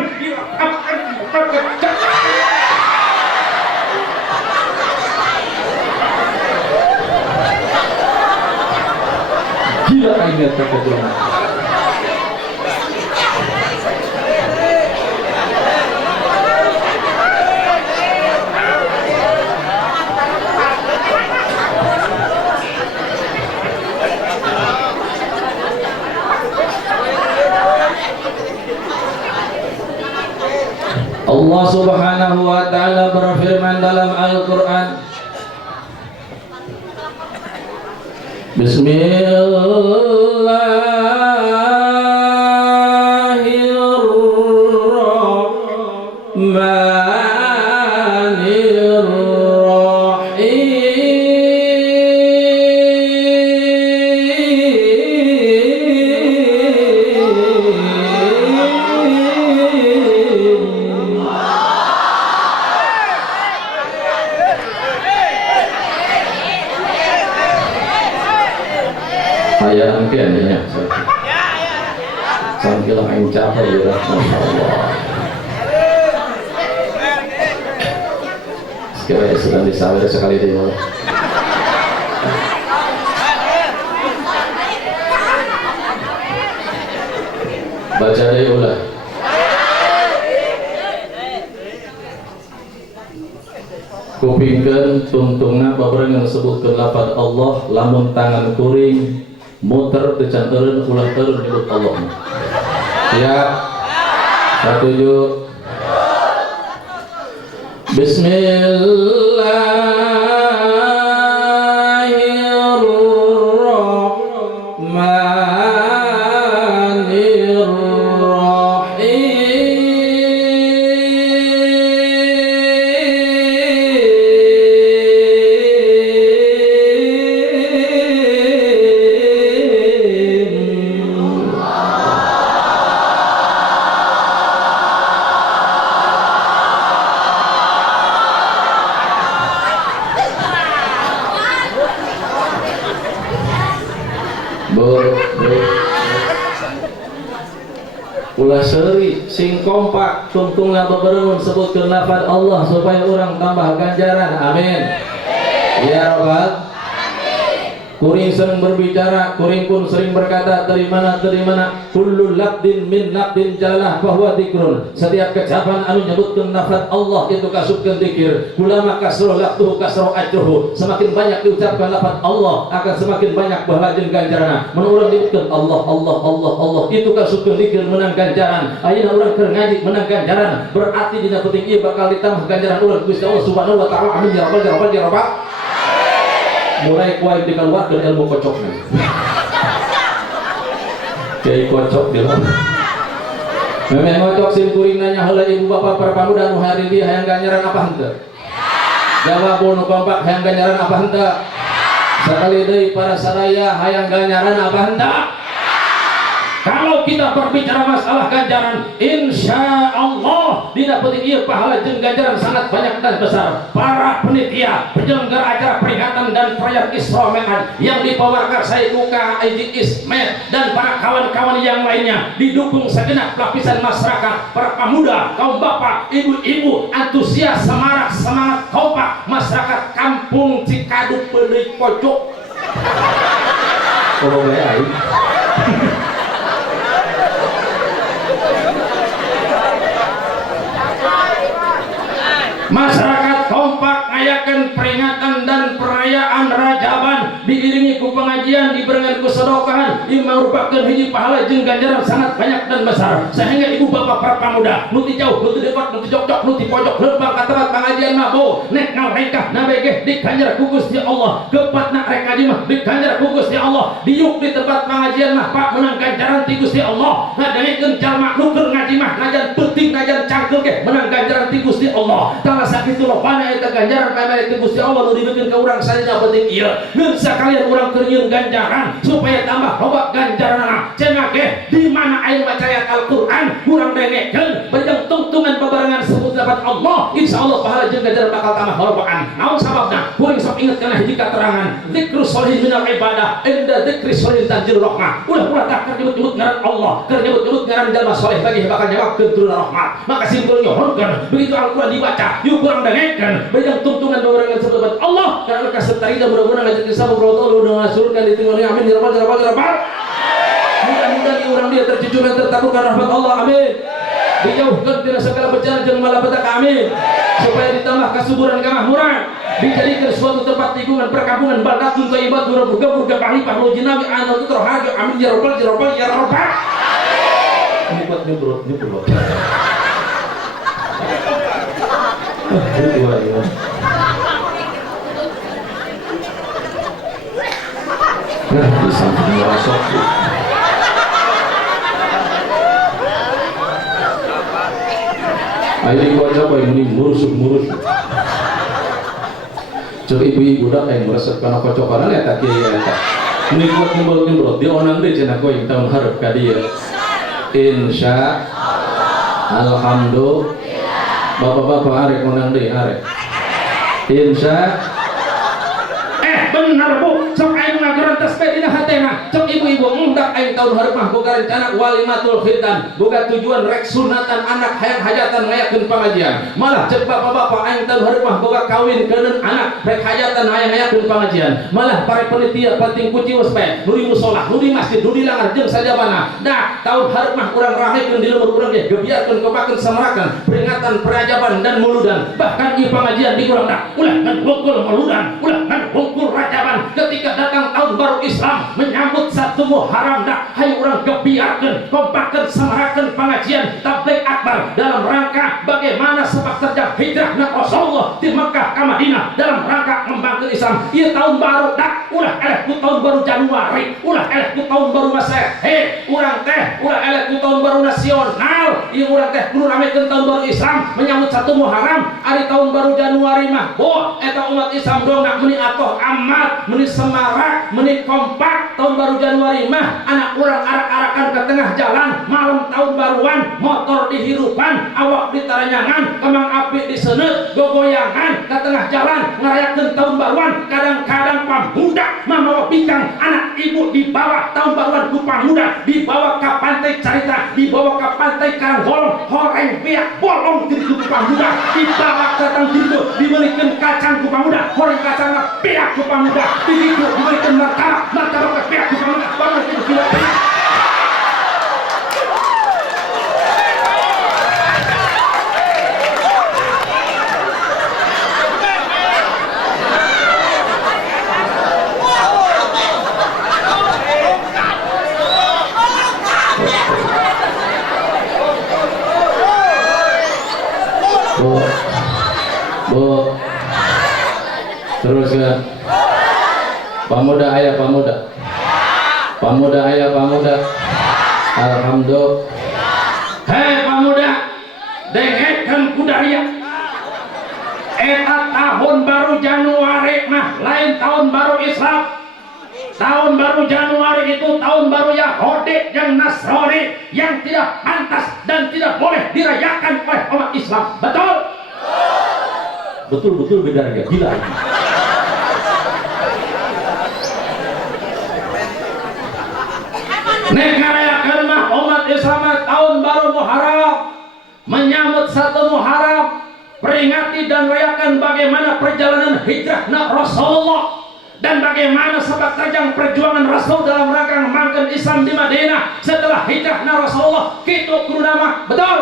gila ingat kebetulan. Allah Subhanahu wa ta'ala berfirman dalam Al-Quran, hayang kianya sambil main capek ya, Masya Allah. Sekali sedang disawer sekali di bawah. Baca deh ulah. Kupingkeun tungtungna babarengan sebutkeun lafaz Allah, lamun tangan kuring muter tecan eureun ulah eureun nyebut Allah. Siap? Setuju? Ulah seuri sing kompak tungtungna bebereun sebutkeun lafaz Allah supaya orang tambah ganjaran. Amin. Ya Rabbal. Kuring sering berbicara, kuring pun sering berkata dari mana, kullu labdin min labdin jalalah bahwa dikrun. Setiap kecapan anu nyebutkeun lafaz Allah itu kasupkeun zikir. Kulama kasroh labduhu kasroh ajruhu. Semakin banyak diucapkan lafaz Allah akan semakin banyak pahala jeung ganjaranna. Mun urang nyebutkeun Allah itu kasupkeun zikir menang ganjaran. Ayeuna urang keur ngaji menang ganjaran. Berarti dina penting ieu bakal ditambah ganjaran urang Gusti Allah Subhanahu wa taala. Amin ya rabbal alamin ya rabbal. Mulai kuai dikeluarkan ilmu kocoknya. Kiai kocok di mana? Memang kocok sim kuring nanya heula ibu bapak para pamuda nu hari dia hayang ganjaran apa henteu? Jawab nu kompak hayang ganjaran apa henteu? Sekali deui para sadaya hayang ganjaran apa henteu? Kalau kita berbicara masalah ganjaran, insya Allah dina penting ieu pahala jeung ganjaran sangat banyak dan besar. Para panitia penyelenggara acara peringatan dan perayaan Isra Mi'raj yang dipawarkan saya Muka Aidit Ismail dan para kawan-kawan yang lainnya, didukung segenap lapisan masyarakat, para pemuda, kaum bapak, ibu-ibu, antusias, semangat kompak masyarakat Kampung Cikadut Beuleuh Pojok. Oh baik. Masyarakat kompak ngayakeun peringatan dan perayaan Rajaban diiringi ku pengajian dibarengan ku sedokahan ieu merupakeun hiji pahala jeung ganjaran sangat banyak dan besar sehingga ibu bapak para pamuda nu ti jauh nu ti dekat nu ti jok-jok nu ti pojok leumpang ka tempat pengajian mah bo nek ngarengkah na bege dikanjar ku Gusti Allah gepatna rek kaji mah dikanjar ku Gusti Allah diuk di tempat pengajian mah pak menang ganjaran ti Gusti Allah ngadengikeun jalma nu keur ngaji mah najan peuting najan cangkeul ge menang ganjaran ti Gusti Allah sakitu lopana eta ganjaran pamere ti Gusti Allah nu dibeukeun ka urang sadaya penting ieu ngeun sakalian urang keur nyieun ganjaran supaya tambah loba ganjaranna cenah ge di mana aing baca ayat Al-Qur'an urang dengekeun bejang tungtungan babarengan sebut dapat Allah insyaallah pahala jeung ganjaran bakal tambah lobaan naon sababna kuring sok inget kana hiji katerangan dzikrus sholihin minal ibadah inda dzikri sholihin tanzil rahmah ulah tak keur nyebut-nyebut ngaran Allah keur nyebut-nyebut ngaran jalma saleh lagi bakal nyababkeun turun rahmat maka simpul nyohorkeun begitu Al-Qur'an dibaca yuk kurang dengekan banyak tuntungan bawarangan sebab Allah karena lekas setari dan mudah-mudahan ngajak kisah beberapa Allah udah ngasurkan di tinggalnya amin ya rabbal mudah-mudahan orang dia tercucuk dan tertaklukkan rahmat Allah amin dijauhkan dari segala bencana dan malapetaka amin supaya ditambah kesuburan kemakmuran dijadikan suatu tempat lingkungan perkampungan baldatun thayyibat burga-burga pahlipah lo jinawi anal itu terharga amin ya rabbal ini buat nyebrot nah bisa merasuk ayo ikut apa yang ini murus cek ibu-ibu dak yang meresep karena kocokanan ya tak kiai ya ini buat nyembrot dia onang deh cina kau yang tahun harap kadia insya alhamdulillah bapak-bapak arek onang deh arek insya benar bu sok aing ngajaran tasbih dina hatena sok ibu-ibu engdak aing tahun hareup mah boga rencana walimatul khitan boga tujuan rek sunatan anak hayang hajatan ngayakeun pengajian malah cek bapak-bapak aing tahun hareup mah boga kawin keuneun anak rek hajatan hayang ngayakeun pengajian malah para panitia penting kuci waspe nu di mushola nu di masjid nu di langar jeung sajabana dah tahun hareup mah urang ramekeun di leueur urang ge gebiarkeun kopakeun samarakeun peringatan perajaban dan muludan bahkan ieu pengajian di urang dah ulah ngan wungkul muludan ulah ngan wungkul Rajaban ketika datang tahun baru Islam menyambut satu Muharram dah hayu urang gebiarkeun kompakeun samarakeun pengajian tabligh akbar dalam rangka bagaimana sepak terjang hijrahna Rasulullah di Mekah ke Madinah dalam rangka ngembangkeun Islam ieu tahun baru dah ulah eleh ku tahun baru Januari ulah eleh ku tahun baru Masehi urang teh ulah eleh ku tahun baru nasional ieu urang teh kudu ramekeun tahun baru Islam menyambut satu Muharram ari tahun baru Januari mah boh eta umat Islam dongna meuni atoh amat meni semarak meni kompak tahun baru Januari mah anak urang arak-arakan ke tengah jalan malam tahun baruan motor dihirupan awak ditaranyangan kembang api diseunut gogoyangan ke tengah jalan ngarayakeun tahun baruan kadang-kadang pamuda mamawa bingkang anak ibu dibawa tahun baruan ku pamuda dibawa ke pantai carita dibawa ke pantai Karangbolong horeng piak bolong jadi ku pamuda dibawa ke tangkitu dibelikeun kacang ku pamuda horeng kacang piak ku pamuda begitu diberikan martabak ke pihak pemerintah bangun itu gila Bu terus ya pamuda ayah pamuda alhamdulillah hei pamuda dengekeun kudaria eta tahun baru Januari mah lain tahun baru Islam tahun baru Januari itu tahun baru Yahudi yang Nasrani yang tidak pantas dan tidak boleh dirayakan oleh umat Islam betul beda harga gila nek ngarayakeun mah umat Islam tahun baru Muharram menyambut satu Muharram peringati dan rayakan bagaimana perjalanan hijrah Rasulullah Dan bagaimana sepak terjang perjuangan Rasul dalam rangka mengembangkan Islam di Madinah setelah hijrahna Rasulullah kitu kudu nama betul.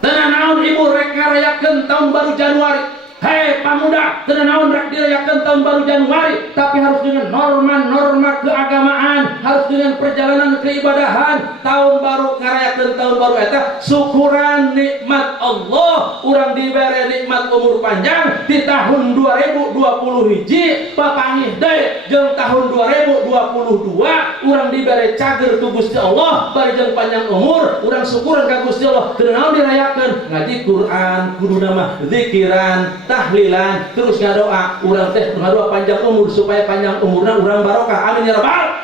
Tenan naon ibu rek ngarayakeun tahun baru Januari. Hei pamuda, tenan naon rek dirayakeun tahun baru Januari, tapi harus dengan norma-norma keagamaan, harus dengan perjalanan keibadahan. Tahun baru ngarayakeun tahun baru eta syukuran nikmat Allah, urang dibere nikmat umur panjang di tahun 2020 hiji, papangih deui jeung tahun 2022 urang dibere cager ku Gusti Allah, bari jeung panjang umur, urang syukuran ka Gusti Allah. Teu naon dirayakeun ngaji Quran, kudu nama zikiran, tahlilan, terus ngadoa urang teh ngadoa panjang umur supaya panjang umurna urang barokah. Amin ya rabbal alamin.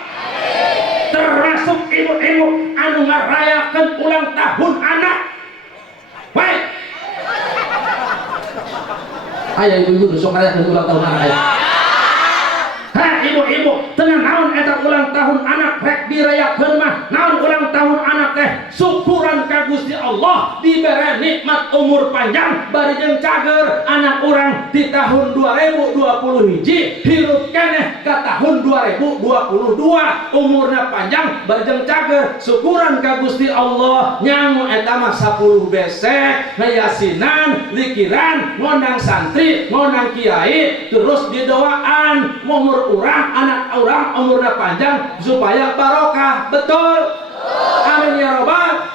Termasuk ibu-ibu anu ngarayakeun ulang tahun anak. Baik. Aya ibu-ibu sok ngarayakeun ulang tahun anak aya. Ha ibu-ibu, tenan naon eta ulang tahun anak rek dirayakeun mah? Naon ulang tahun anak teh? Syukuran ka Gusti Allah dibere nikmat umur panjang bari jeung cager anak urang di tahun 2020 hiji hirup keneh ka tahun 2022 umurna panjang bari jeung cager. Syukuran ka Gusti Allah nyangu eta mah 10 besek ngayasinan zikiran ngondang santri ngondang kiai terus didoaan umur urang anak urang umurna panjang supaya barokah. Betul. Amin ya rabbal.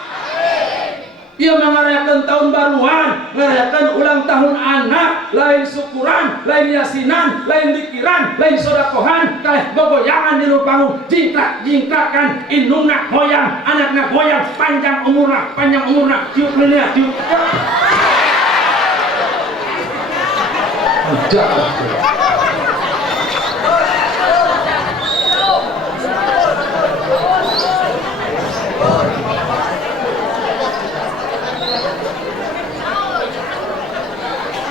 Ia mengarayakan tahun baruan, mengarayakan ulang tahun anak, lain syukuran, lain yasinan, lain zikiran, lain sodakohan, kalih gogoyangan di panggung, jingkrak-jingkrakan, indungna goyang, anakna goyang, panjang umurna, tiup lilia, tiup.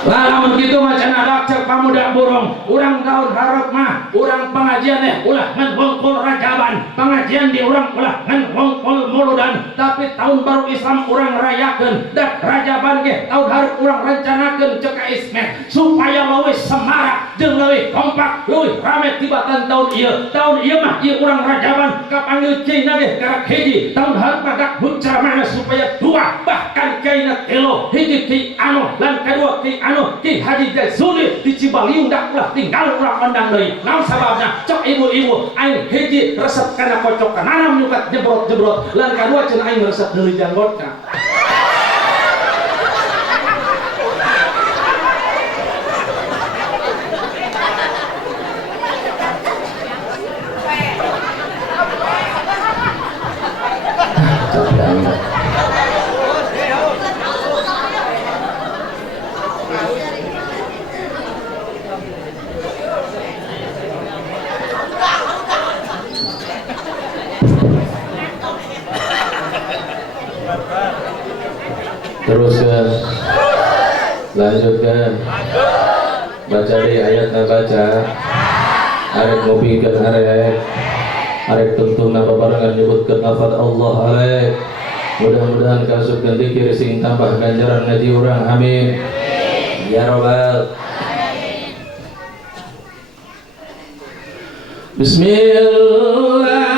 Lamun kitu macan adak cek pamuda burung urang gaun harap mah urang pengajian ulah ngan wongkul rajaban pengajian di urang ulah ngan wongkul muludan tapi tahun baru Islam urang rayakeun dak rajaban ge tahun harap urang rencanakeun cek ka Ismet supaya leuwih semarak jeung leuwih kompak leuwih rame tibatan tahun ieu mah ieu urang rajaban kapanggil cina ge karak hiji tahun harap badak bucar mana supaya dua bahkan kaina telo hiji ti anu lan kedua ti anu Ki Haji Jaisuli di Cibaliung dak ulah tinggal urang mandang deui. Naon sababna? Cok ibu-ibu aing hiji resep kana kocok kanana nyukat jebrot-jebrot lan kadua cenah aing resep deui janggotna. Teruskan, lanjutkan, baca di ayatnya baca, arek ngopikeun arek tentuna babarengan nyebutkeun lafaz Allah arek. Mudah-mudahan kasupkeun zikir sing tambah ganjaran ngaji urang. Amin. Ya rabbal. Bismillah.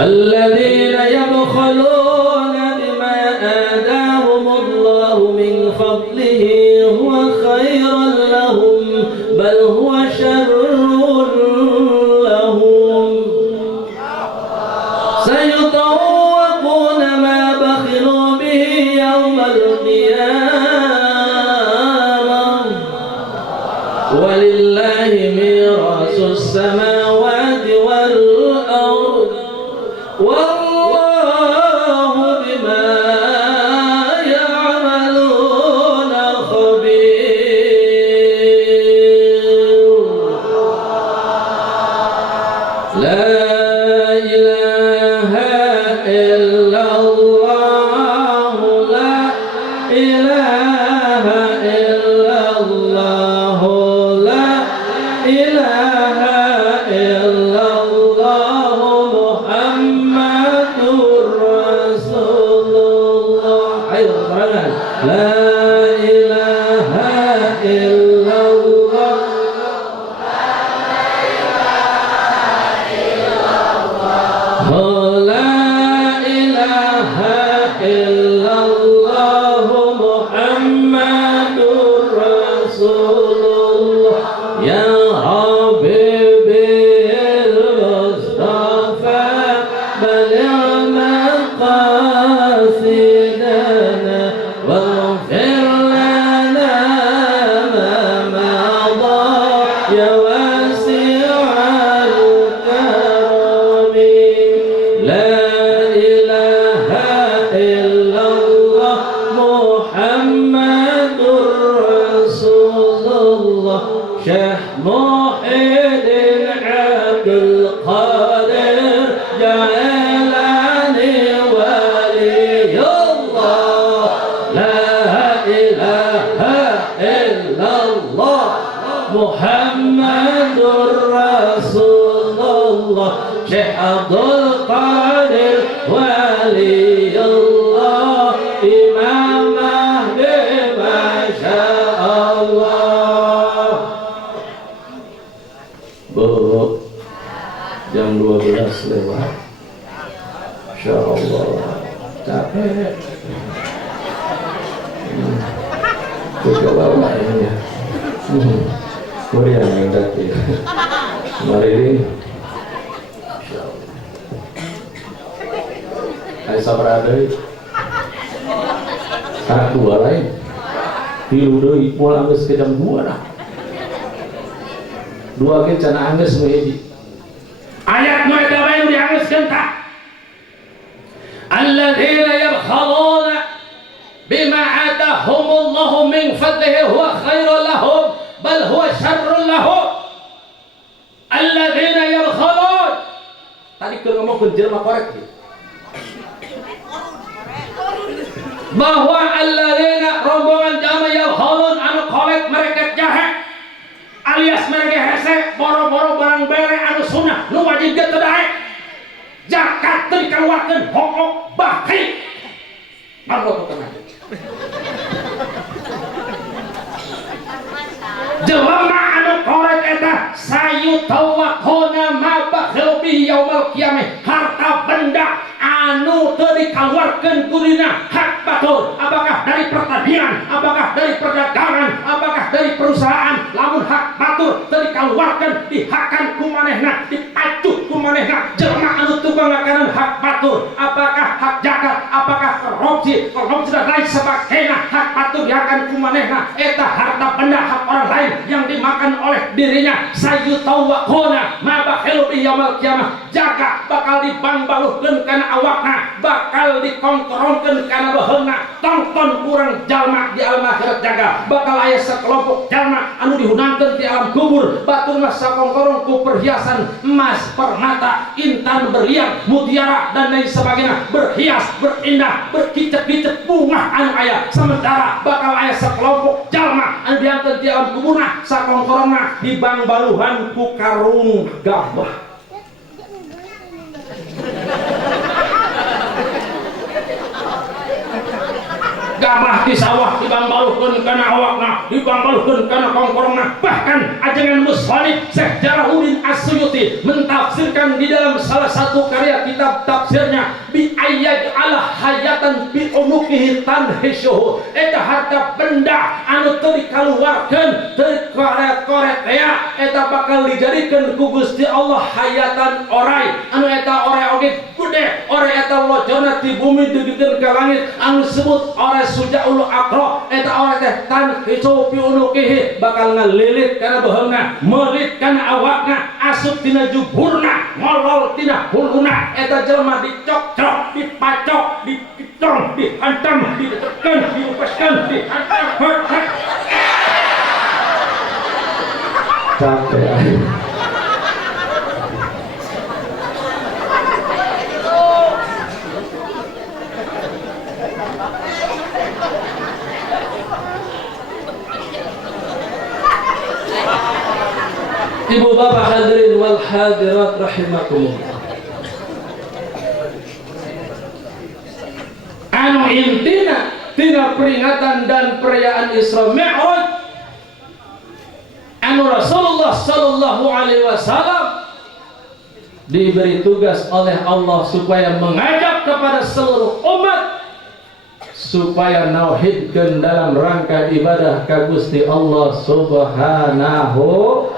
الذين يبخلون بما آتاهم الله من فضله هو خير لهم بل هو شر لهم سيطوقون ما بخلوا به يوم القيامة ولله ميراث السماوات والأرض والله بما يعملون خبير La ilaha illallah, la ilaha illallah, la ilaha illallah, Muhammadur Rasulullah. Ayo serangan. La ilaha illallah, la ilaha illallah, Muhammadur Rasulullah. Ya Habibil Mustafa, baligh maqasidana waghfir lana ma madha ya wasi'al karami. La ilaha illallah, Muhammadur Rasulullah. Syekh Muhyiddin Abdul Qadir Jailani waliyullah. La ilaha illallah, Muhammadur Rasulullah. Syekh Abdul Qadir waliyullah, Imam Mahdi Masya Allah. Bu, jam 12 lewat. Masya Allah, capek. Juga bawa ini ya. Kemudian yang tadi mari ini. Masya Allah. Hai sabarada. Satu lain. Tilu deui poal anggeus ke jam 2 dah. 2 ke cenah anggeus nu hiji. Ayat nu eta bae nu dianggeuskeun tah. Alladzina yabkhaluna bima atahumullahu min fadlihi huwa khairul lahum bal huwa syarrul lahum. Alladzina yabkhalun. Tadi keur ngomongkeun jelema korek ieu. Bahwa alladzina rombongan jalma yabkhalun anu kolek mereka jahe alias mereka hese boro-boro barang bere anu sunnah nu wajib teu daek. Zakat teu dikeluarkeun hokok bakhil. Mangga tenang. Jelema anu korek eta sayutawakona ma bakhil bi yaumil qiyamah, harta benda anu teu dikeluarkeun kurina hak batur, apakah dari pertanian, apakah dari perdagangan, apakah dari perusahaan, lamun hak batur teu dikeluarkeun dihakan ku manehna, dipacut ku manehna. Jelema anu tukang ngakareun hak batur, apakah hak zakat, apakah korupsi dan lain sebagainya, hak batur dihakan ku manehna, eta harta benda hak orang lain yang dimakan oleh dirinya. Sayutawakona ma bakhilu bi yaumil qiyamah, jaga bakal dibangbaluhkeun kana awakna, bakal dikongkorongkeun kana beheungna. Tonton kurang jalma di alam akhirat jaga, bakal aya sakelompok jalma anu dihunangkeun di alam kubur, batur mah sakongkorong ku perhiasan emas, permata, intan, berlian, mutiara dan lain sebagainya, berhias, berindah, berkicep-kicep bunga anu aya. Sementara bakal aya sakelompok jalma anu diangkeun di alam kuburna, sakongkorongna dibangbaluhan ku karung gabah. Gabah di sawah dibangbaluhkeun kana awakna, dibangbaluhkeun kana kongkorongna. Bahkan ajengan musannif Syekh Jalaluddin As-Suyuti mentafsirkan di dalam salah satu karya kitab tafsirnya, bi ayyaj'ala hayatan bi unuqihi tanhishuhu, eta harta benda anu teu dikaluarkeun teu koret-koret ya, eta bakal dijadikeun ku Gusti Allah hayatan orai, anu eta orai oge gede, orai eta lojona ti bumi dugikeun ka langit, anu disebut orai sujaul aqra, eta orai teh tanhishu bi unuqihi, bakal ngalilit kana beheungna, melit kana awakna, asup tina juburna, ngolol tina huluna. Eta jelema dicok-cok, dipacok, dipitong, dihantam, ditekan, diupaskan, dihantam, capek. Ibu bapak hadirin wal hadirat rahimakumullah. Anu intina tina peringatan dan perayaan Isra Mi'raj anu Rasulullah sallallahu alaihi wasallam diberi tugas oleh Allah supaya mengajak kepada seluruh umat supaya nauhidkeun dalam rangka ibadah ka Gusti Allah subhanahu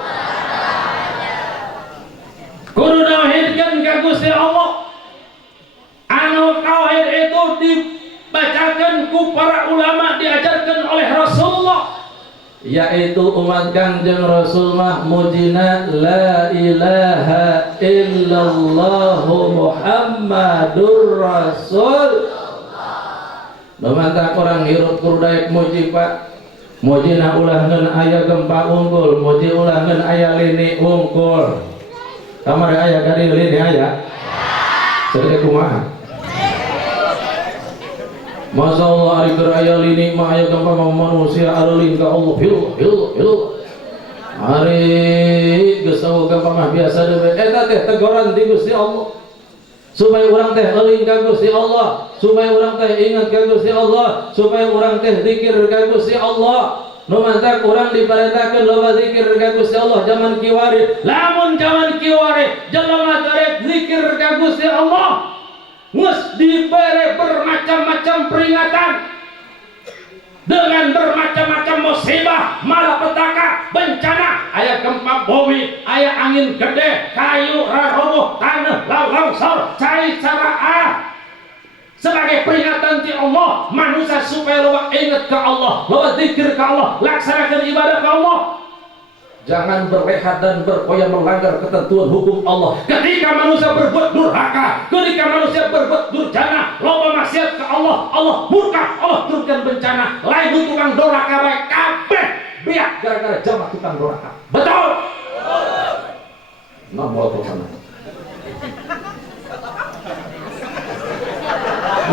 kudu nauhidkeun ka Gusti Allah. Anu tauhid itu dibacakan ku para ulama, diajarkan oleh Rasulullah, yaitu umat Kangjeng Rasul mah mujina la ilaha illallah Muhammadur Rasul. Memantak orang hirup kurudaik muji pak, mujina ulahkeun aya gempa unggul, muji ulahkeun aya lini unggul. Kamari aya kari lini aya. Sedek kumaha? Masya Allah hari keraya lini mah aya gempa manusia arulin ka Allah hilu hari geus gempa mah biasa dewe eta teh teguran ti Gusti Allah supaya urang teh euling ka Gusti Allah, supaya urang teh ingat ka Gusti Allah, supaya urang teh zikir ka Gusti Allah. Nu mantak urang diparentakeun loba zikir ka Gusti Allah zaman kiwari. Lamun zaman kiwari jelema tarek zikir ka Gusti Allah ngus diberi bermacam-macam peringatan dengan bermacam-macam musibah, malapetaka, bencana, aya gempa bumi, aya angin gede, kayu raroboh, tanah longsor, cai cara sebagai peringatan ti Allah manusia supaya loba ingat ke Allah, loba zikir ke Allah, laksanakan ibadah ke Allah. Jangan berlehat dan berpoya melanggar ketentuan hukum Allah. Ketika manusia berbuat durhaka, ketika manusia berbuat durjana, loba maksiat ke Allah, Allah murka, Allah turunkan bencana. Lain tukang durhaka baik kabeh biak gara-gara jamaah tukang durhaka. Betul? Nah, mau mana?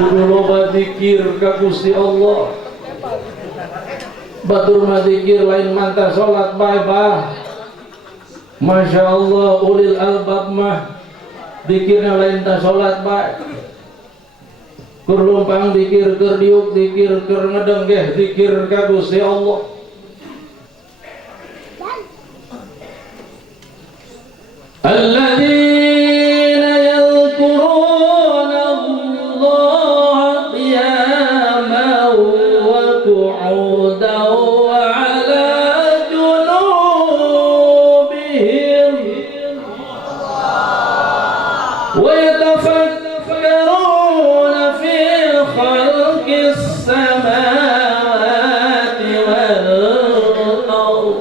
Kudu loba zikir ka Gusti Allah. Batur madzikir lain mantah salat bae bah. Masya Allah ulil albab mah zikirna lain tah salat bae. Keur lumpang zikir, keur diuk zikir, keur ngedenggeh zikir ka Gusti Allah. Alladzina yadhkuruna Allah qiyaman wa qu'udan wa 'ala junubihim wa yatafakkaruna fi khalqis samawati wal ardh.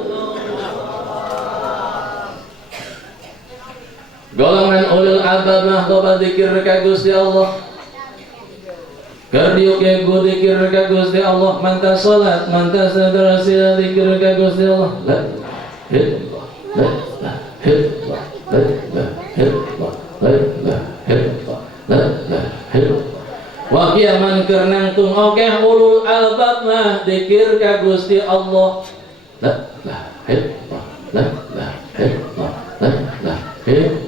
Golongan ulul albab mah loba zikir ka Gusti Allah. Keur diuk ge zikir ka Gusti Allah, mantah salat, mantah sadar sila zikir ka Gusti Allah. La ilaha illallah, la ilaha illallah, la ilaha illallah, la ilaha illallah. Wa qiyaman keur nangtung oge ulul albab mah zikir ka Gusti Allah. La ilaha illallah, la ilaha illallah, la ilaha illallah.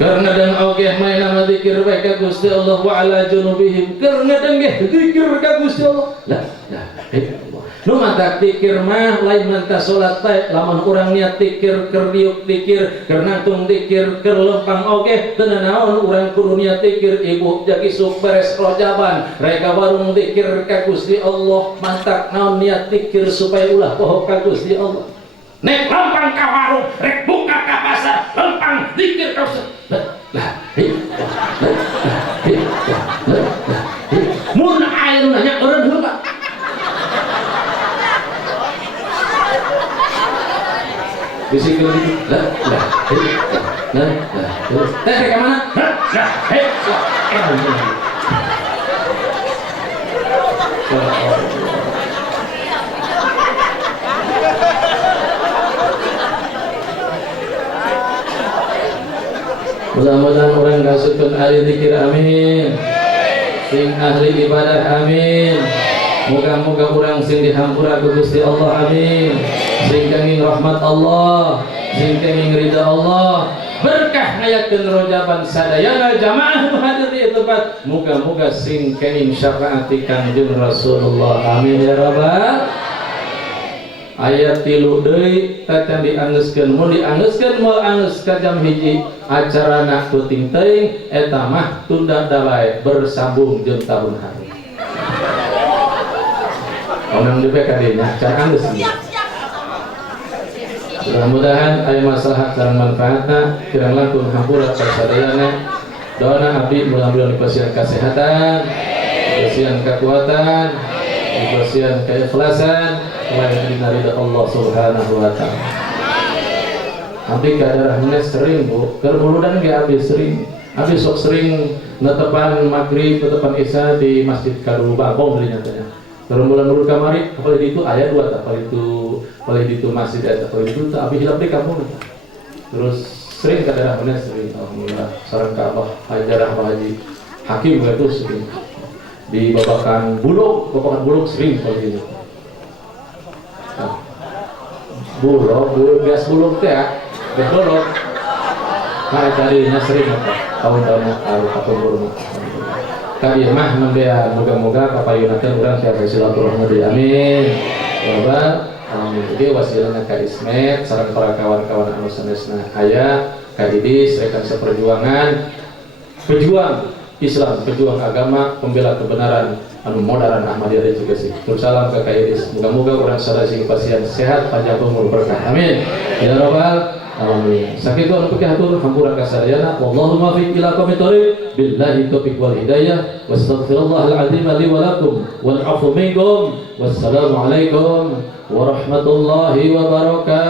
Karena dan oge main nama zikir bae ka Gusti Allah wa 'ala junubihim. Karena dan ge zikir ka Gusti Allah. La ilaha illallah. Nu mantap zikir mah lain mantah salat bae, lamun urang niat zikir keur diuk zikir, keur nangtung zikir, keur lempang oge teu naon urang kudu niat zikir. Ibu jagi sok beres rojaban reka warung zikir ka Gusti Allah, mantap naon niat zikir supaya ulah poho ka Gusti Allah. Nek lempang ka warung, rek buka ka pasar, lempang zikir ka Gusti. Mun air nanya eureun heula. Bisikil gitu. Teh ke mana? Mudah-mudahan orang kasutkeun ahli zikir amin, sing ahli ibadah amin, moga-moga orang sing dihampura ku Gusti Allah amin. sing kenging rahmat Allah, sing kenging ridha Allah, berkah ngayakeun rojaban sadayana jamaah hadir di tempat, muga-muga sing kenging syafaati Kangjeng Rasulullah. Amin ya rabbal. Ayat 3 deui tacan dianggeuskeun, mun dianggeuskeun moal anggeus ka jam 1 acarana peuting teuing eta mah tunda dalae bersambung jeung tahun hari. Orang DP kadinya can anggeus. Mudah-mudahan aya maslahat sareng manfaatna, kirang langkung hampura kasadayana. Doana abdi mudah-mudahan dipasihan kesehatan, dipasihan kekuatan, dipasihan keikhlasan, lain ridha Allah Subhanahu wa taala. Abdi kadarahna sering Bu, keur buludan ge abdi sering. Abdi sok sering netepan magrib, netepan isya di Masjid Kadul Bagong dinya teh. Bulan nurul kamari, kalau itu ayat 2 tak, kalau itu masjid ada, kalau itu tak, abis hilang di kampung. Terus sering kadang mana sering, alhamdulillah, sarang ke Abah, ajarah Pak Haji, Hakim itu sering. Di babakan buluk sering kalau itu. Nah, bias buluk teh ya, bias buluk. Nah carinya sering apa, tahun-tahun atau burung. Kali mah membea moga-moga kapayunakeun urang sia silaturahmi deui amin. Ya Rabbal alamin. Jadi wasilana ka Ismet sareng para kawan-kawan anu sanesna aya ka Idis rekan seperjuangan pejuang Islam, pejuang agama, pembela kebenaran anu modern Ahmadiyah dan juga sih. Salam ke Idis. Moga-moga urang sadaya sing pasien sehat panjang umur berkah. Amin. Ya Rabbal alamin. Sakitu anu peuki hatur hampura kasadayana wallahu muwaffiq ila aqwamit thoriq billahi taufiq wal hidayah wastaghfirullahal azim li wa lakum wal 'afwu minkum wassalamu alaikum warahmatullahi wabarakatuh.